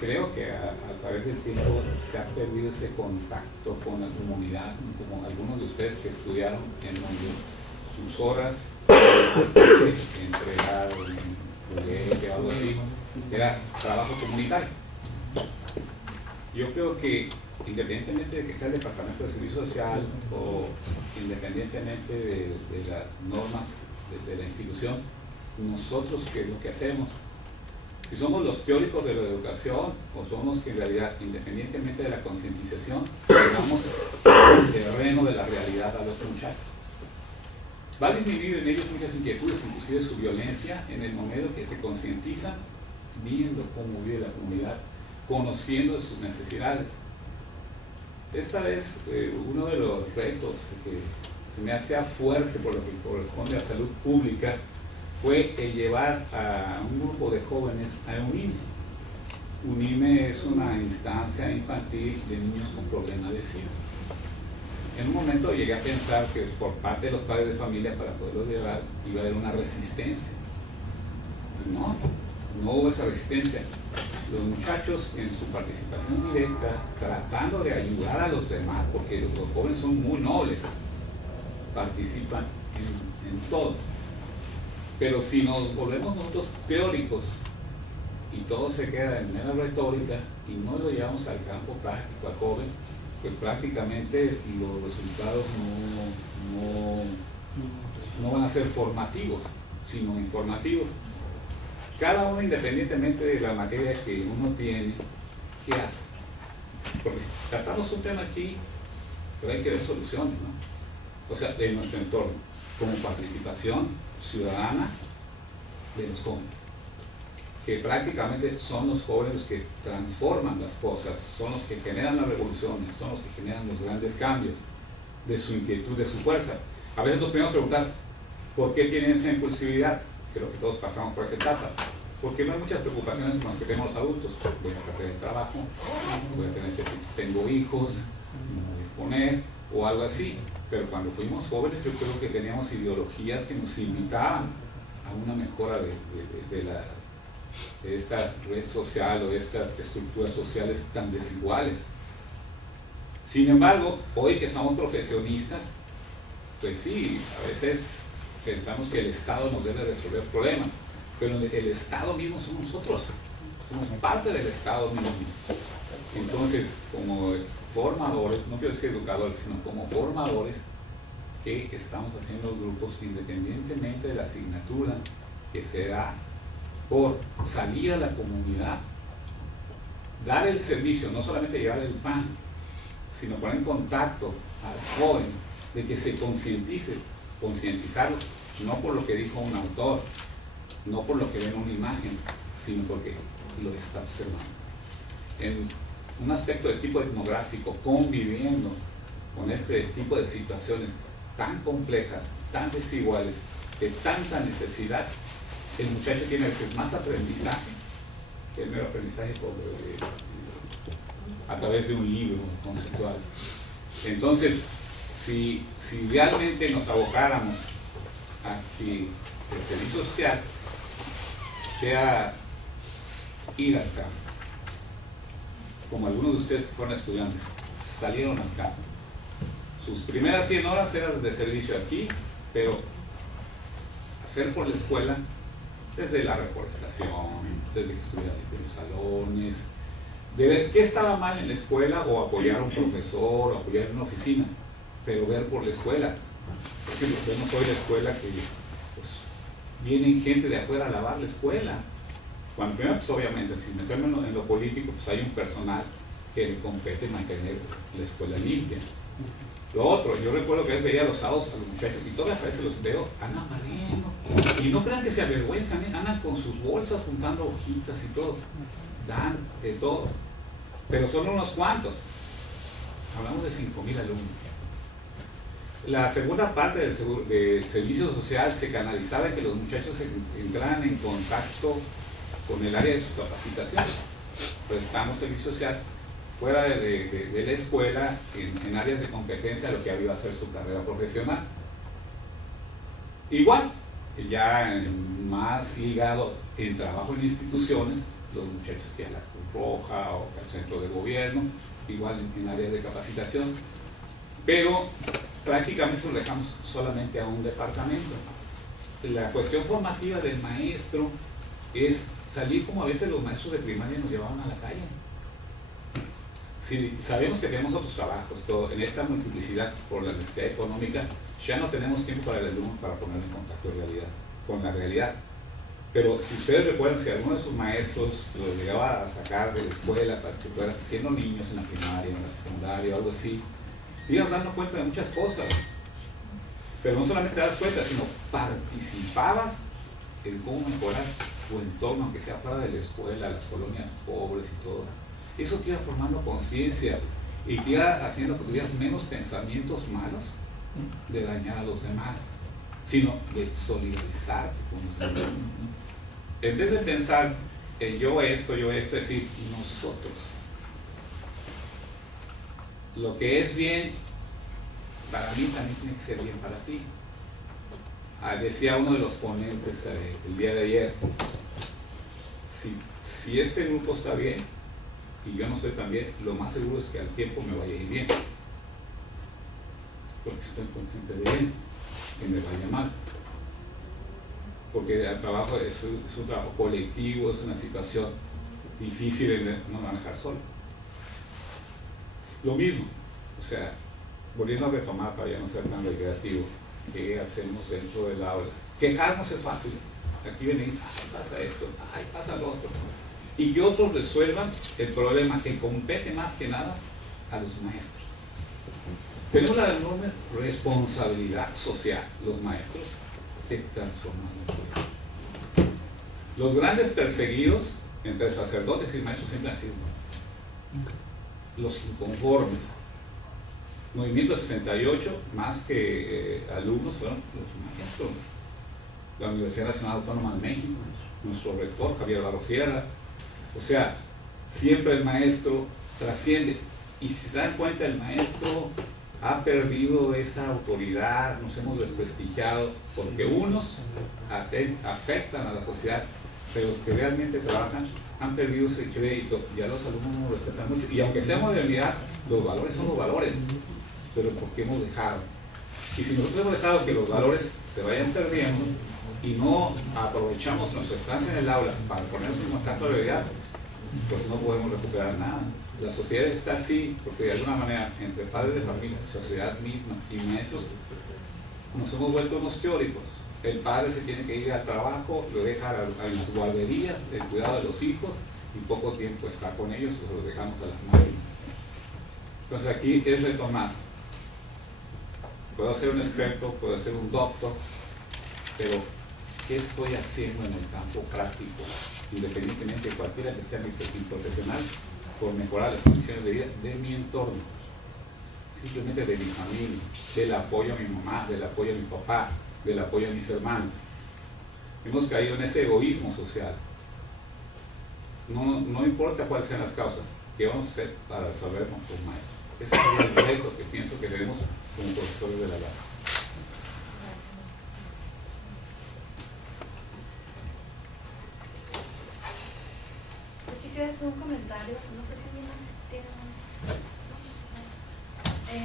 Creo que a través del tiempo se ha perdido ese contacto con la comunidad, como algunos de ustedes que estudiaron, en donde sus horas entregar un juguete o algo así era trabajo comunitario. Yo creo que independientemente de que sea el Departamento de Servicio Social o independientemente de las normas de la institución, nosotros, ¿qué es lo que hacemos? Si somos los teóricos de la educación o somos que en realidad, independientemente de la concientización, damos el terreno de la realidad a los muchachos. Va a disminuir en ellos muchas inquietudes, inclusive su violencia, en el momento que se concientizan, viendo cómo vive la comunidad, conociendo sus necesidades. Esta vez, uno de los retos que se me hacía fuerte por lo que corresponde a salud pública fue llevar a un grupo de jóvenes a UNIME. UNIME es una instancia infantil de niños con problemas de SIDA. En un momento llegué a pensar que por parte de los padres de familia, para poderlos llevar, iba a haber una resistencia. No hubo esa resistencia. Los muchachos, en su participación directa, tratando de ayudar a los demás, porque los jóvenes son muy nobles, participan en todo. Pero si nos volvemos nosotros teóricos y todo se queda en mera retórica y no lo llevamos al campo práctico, al joven, pues prácticamente los resultados no van a ser formativos, sino informativos. Cada uno, independientemente de la materia que uno tiene, ¿qué hace? Porque tratamos un tema aquí, pero hay que ver soluciones, ¿no? O sea, de nuestro entorno, como participación ciudadana de los jóvenes, que prácticamente son los jóvenes los que transforman las cosas, son los que generan las revoluciones, son los que generan los grandes cambios, de su inquietud, de su fuerza. A veces nos podemos preguntar, ¿por qué tienen esa impulsividad? Creo que todos pasamos por esa etapa, porque no hay muchas preocupaciones como las que tenemos los adultos. Voy a perder el trabajo, tengo hijos, me voy a exponer, o algo así. Pero cuando fuimos jóvenes, yo creo que teníamos ideologías que nos invitaban a una mejora de esta red social o de estas estructuras sociales tan desiguales. Sin embargo, hoy que somos profesionistas, pues sí, a veces pensamos que el Estado nos debe resolver problemas, pero el Estado mismo somos nosotros, somos parte del Estado mismo. Entonces, como formadores, no quiero decir educadores, sino como formadores, que estamos haciendo grupos independientemente de la asignatura que se da por salir a la comunidad, dar el servicio, no solamente llevar el pan, sino poner en contacto al joven de que se concientice concientizarlos, no por lo que dijo un autor, no por lo que ven una imagen, sino porque lo está observando. En un aspecto de tipo etnográfico, conviviendo con este tipo de situaciones tan complejas, tan desiguales, de tanta necesidad, el muchacho tiene más aprendizaje que el mero aprendizaje a través de un libro conceptual. Entonces, si realmente nos abocáramos a que el servicio social sea ir al campo, como algunos de ustedes que fueron estudiantes, salieron al campo. Sus primeras 100 horas eran de servicio aquí, pero hacer por la escuela, desde la reforestación, desde que estuvieran en los salones, de ver qué estaba mal en la escuela, o apoyar a un profesor, o apoyar en una oficina, pero ver por la escuela. Por ejemplo, vemos hoy la escuela que pues, vienen gente de afuera a lavar la escuela. Cuando primero, pues obviamente, si metemos en lo político, pues hay un personal que le compete mantener la escuela limpia. Lo otro, yo recuerdo que veía los sábados a los muchachos y todavía a veces los veo, andan barriendo. Y no crean que se avergüenzan, andan con sus bolsas juntando hojitas y todo. Dan de todo. Pero son unos cuantos. Hablamos de 5,000 alumnos. La segunda parte del servicio social se canalizaba en que los muchachos entraran en contacto con el área de su capacitación. Prestamos servicio social fuera de la escuela, en áreas de competencia, lo que había a ser su carrera profesional. Igual, ya más ligado en trabajo en instituciones, los muchachos que a la Cruz Roja o al centro de gobierno, igual en áreas de capacitación, pero prácticamente lo dejamos solamente a un departamento. La cuestión formativa del maestro es salir como a veces los maestros de primaria nos llevaban a la calle. Si sabemos que tenemos otros trabajos, pero en esta multiplicidad por la necesidad económica, ya no tenemos tiempo para el alumno para ponerlo en contacto con la realidad. Pero si ustedes recuerdan, si alguno de sus maestros los llegaba a sacar de la escuela para que fueran siendo niños en la primaria, en la secundaria o algo así, ibas dando cuenta de muchas cosas. Pero no solamente te das cuenta, sino participabas en cómo mejorar tu entorno, aunque sea fuera de la escuela, las colonias pobres y todo. Eso te iba formando conciencia y te iba haciendo que tuvieras menos pensamientos malos de dañar a los demás, sino de solidarizarte con los demás. En vez de pensar en yo esto, es decir, nosotros. Lo que es bien para mí también tiene que ser bien para ti. Decía uno de los ponentes el día de ayer, si este grupo está bien y yo no estoy tan bien, lo más seguro es que al tiempo me vaya a ir bien, porque estoy con gente de bien, que me vaya mal, porque el trabajo es un trabajo colectivo, es una situación difícil de no manejar solo. Lo mismo, o sea, volviendo a retomar para ya no ser tan reiterativo, ¿qué hacemos dentro del aula? Quejarnos es fácil. Aquí vienen, pasa esto, pasa lo otro. Y que otros resuelvan el problema que compete más que nada a los maestros. Tenemos la enorme responsabilidad social, los maestros, de transformar la vida. Los grandes perseguidos entre sacerdotes y maestros siempre han sido los inconformes. Movimiento 68, más que alumnos, fueron los maestros. La Universidad Nacional Autónoma de México, nuestro rector Javier Barrosierra. O sea, siempre el maestro trasciende. Y si se dan cuenta, el maestro ha perdido esa autoridad, nos hemos desprestigiado, porque unos hasta afectan a la sociedad, pero los que realmente trabajan han perdido ese crédito. Ya los alumnos no lo respetan mucho. Y aunque sea modernidad, los valores son los valores. Pero porque hemos dejado. Y si nosotros hemos dejado que los valores se vayan perdiendo y no aprovechamos nuestra estancia en el aula para ponernos en contacto con la realidad, pues no podemos recuperar nada. La sociedad está así porque de alguna manera entre padres de familia, sociedad misma y maestros nos hemos vuelto unos teóricos. El padre se tiene que ir al trabajo, lo deja en las guarderías, el cuidado de los hijos, y poco tiempo está con ellos, pues los dejamos a las máquinas. Entonces aquí es retomar. Puedo ser un experto, puedo ser un doctor, pero ¿qué estoy haciendo en el campo práctico, independientemente de cualquiera que sea mi perfil profesional, por mejorar las condiciones de vida de mi entorno? Simplemente de mi familia, del apoyo a mi mamá, del apoyo a mi papá, del apoyo a mis hermanos. Hemos caído en ese egoísmo social. No importa cuáles sean las causas, ¿qué vamos a hacer para resolver nuestros maestros? Ese es el reto que pienso que tenemos como profesores de la base. Yo quisiera hacer un comentario, no sé si alguien más tiene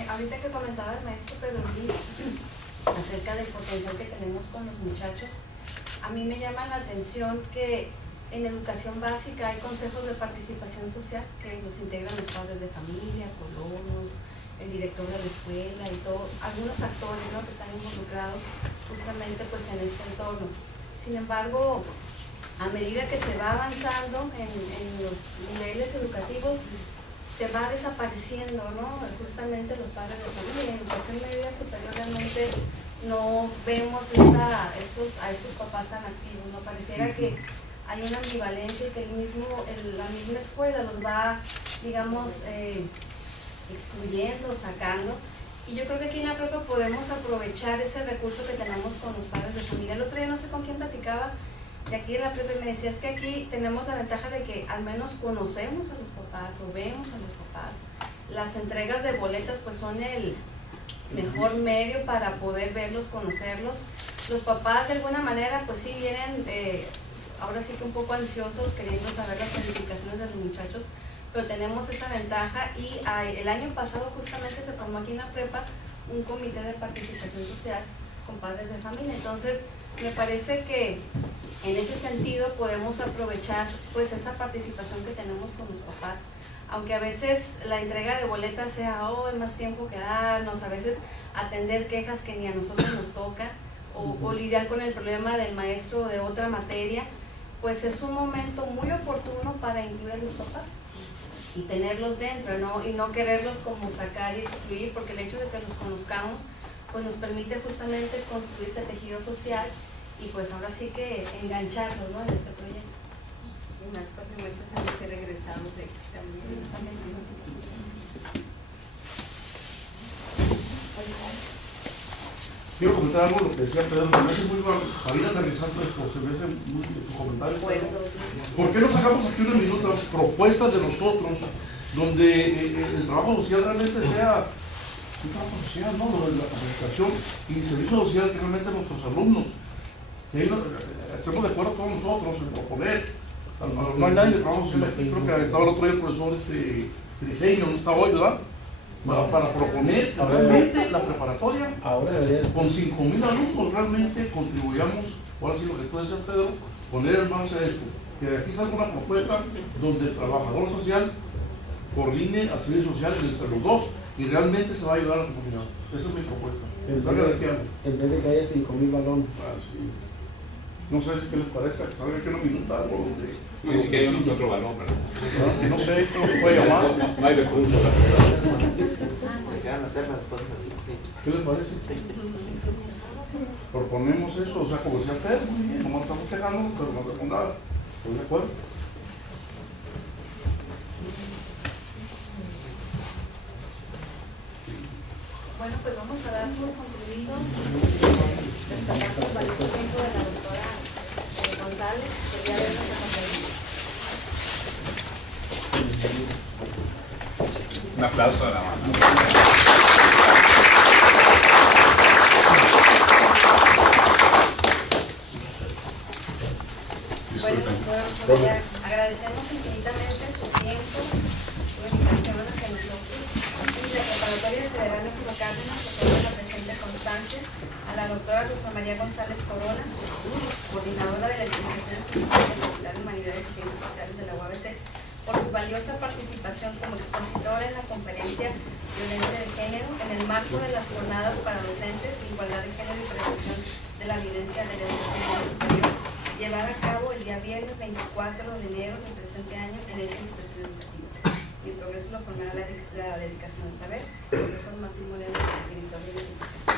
ahorita que comentaba el maestro Pedro Luis acerca del potencial que tenemos con los muchachos, a mí me llama la atención que en educación básica hay consejos de participación social que los integran los padres de familia, colonos, el director de la escuela y todo, algunos actores, ¿no?, que están involucrados justamente pues en este entorno. Sin embargo, a medida que se va avanzando en los niveles educativos, se va desapareciendo, ¿no?, justamente los padres de familia. En educación media superior realmente no vemos a estos papás tan activos, ¿no? Pareciera que hay una ambivalencia y que la misma escuela los va, digamos, excluyendo, sacando. Y yo creo que aquí en la prepa podemos aprovechar ese recurso que tenemos con los padres de familia. El otro día no sé con quién platicaba de aquí en la prepa y me decía, es que aquí tenemos la ventaja de que al menos conocemos a los papás o vemos a los papás. Las entregas de boletas pues son el mejor medio para poder verlos, conocerlos. Los papás de alguna manera pues sí vienen ahora sí que un poco ansiosos queriendo saber las calificaciones de los muchachos, pero tenemos esa ventaja y el año pasado justamente se formó aquí en la prepa un comité de participación social con padres de familia. Entonces me parece que en ese sentido podemos aprovechar pues esa participación que tenemos con los papás, aunque a veces la entrega de boletas sea es más tiempo que darnos, a veces atender quejas que ni a nosotros nos toca o lidiar con el problema del maestro de otra materia, pues es un momento muy oportuno para incluir a los papás y tenerlos dentro, ¿no? Y no quererlos como sacar y excluir, porque el hecho de que los conozcamos pues nos permite justamente construir este tejido social y pues ahora sí que engancharlos, ¿no?, en este proyecto. Y más porque muchos años que regresamos de también. Sí, también sí. Quiero comentar algo de lo que decía Pedro, me hace muy bien analizando esto, se me hace muy tu comentario. ¿Por qué no sacamos aquí unos minutos propuestas de nosotros donde el trabajo social realmente sea un trabajo social, ¿no?, lo de la capacitación y servicio social que realmente nuestros alumnos, que estemos de acuerdo todos nosotros en proponer? No hay nadie de trabajo social aquí, creo que estaba el otro día el profesor Triseño, no está hoy, ¿verdad? Para proponer realmente la preparatoria con 5,000 alumnos realmente contribuyamos, ahora sí lo que tú decías, Pedro, poner en marcha esto, que de aquí salga una propuesta donde el trabajador social coordine al servicio social entre los dos y realmente se va a ayudar a la comunidad. Esa es mi propuesta. En vez de que haya 5,000 balones. Sí. No sé qué les parezca, que salga aquí una minuta algo donde... No, si que hay otro balón, ¿verdad? No sé cómo se puede llamar. No hay recursos. Se quedan las cerdas, entonces así. ¿Qué les parece? Proponemos eso, o sea, como decía Pedro, muy bien, nomás estamos quejando, pero no hacemos nada. ¿Estoy de acuerdo? Bueno, pues vamos a dar por concluido destacando el valioso tiempo de la doctora González, que ya vemos la conferencia. Un aplauso a la mano. Bueno, agradecemos infinitamente su tiempo, su dedicación hacia nosotros. Y la Preparatoria Federal de Ciudad Cárdenas ofrece la presente constancia a la doctora Rosa María González Corona, coordinadora de la Licenciatura Superior de la Facultad de Humanidades y Ciencias Sociales de la UABC, por su valiosa participación como expositora en la conferencia Violencia de Género en el marco de las jornadas para docentes, igualdad de género y prevención de la violencia de la educación superior, llevada a cabo el día viernes 24 de enero del presente año en esta institución educativa. Mi progreso lo formará la dedicación al saber, profesor Martín Moreno, director de la institución.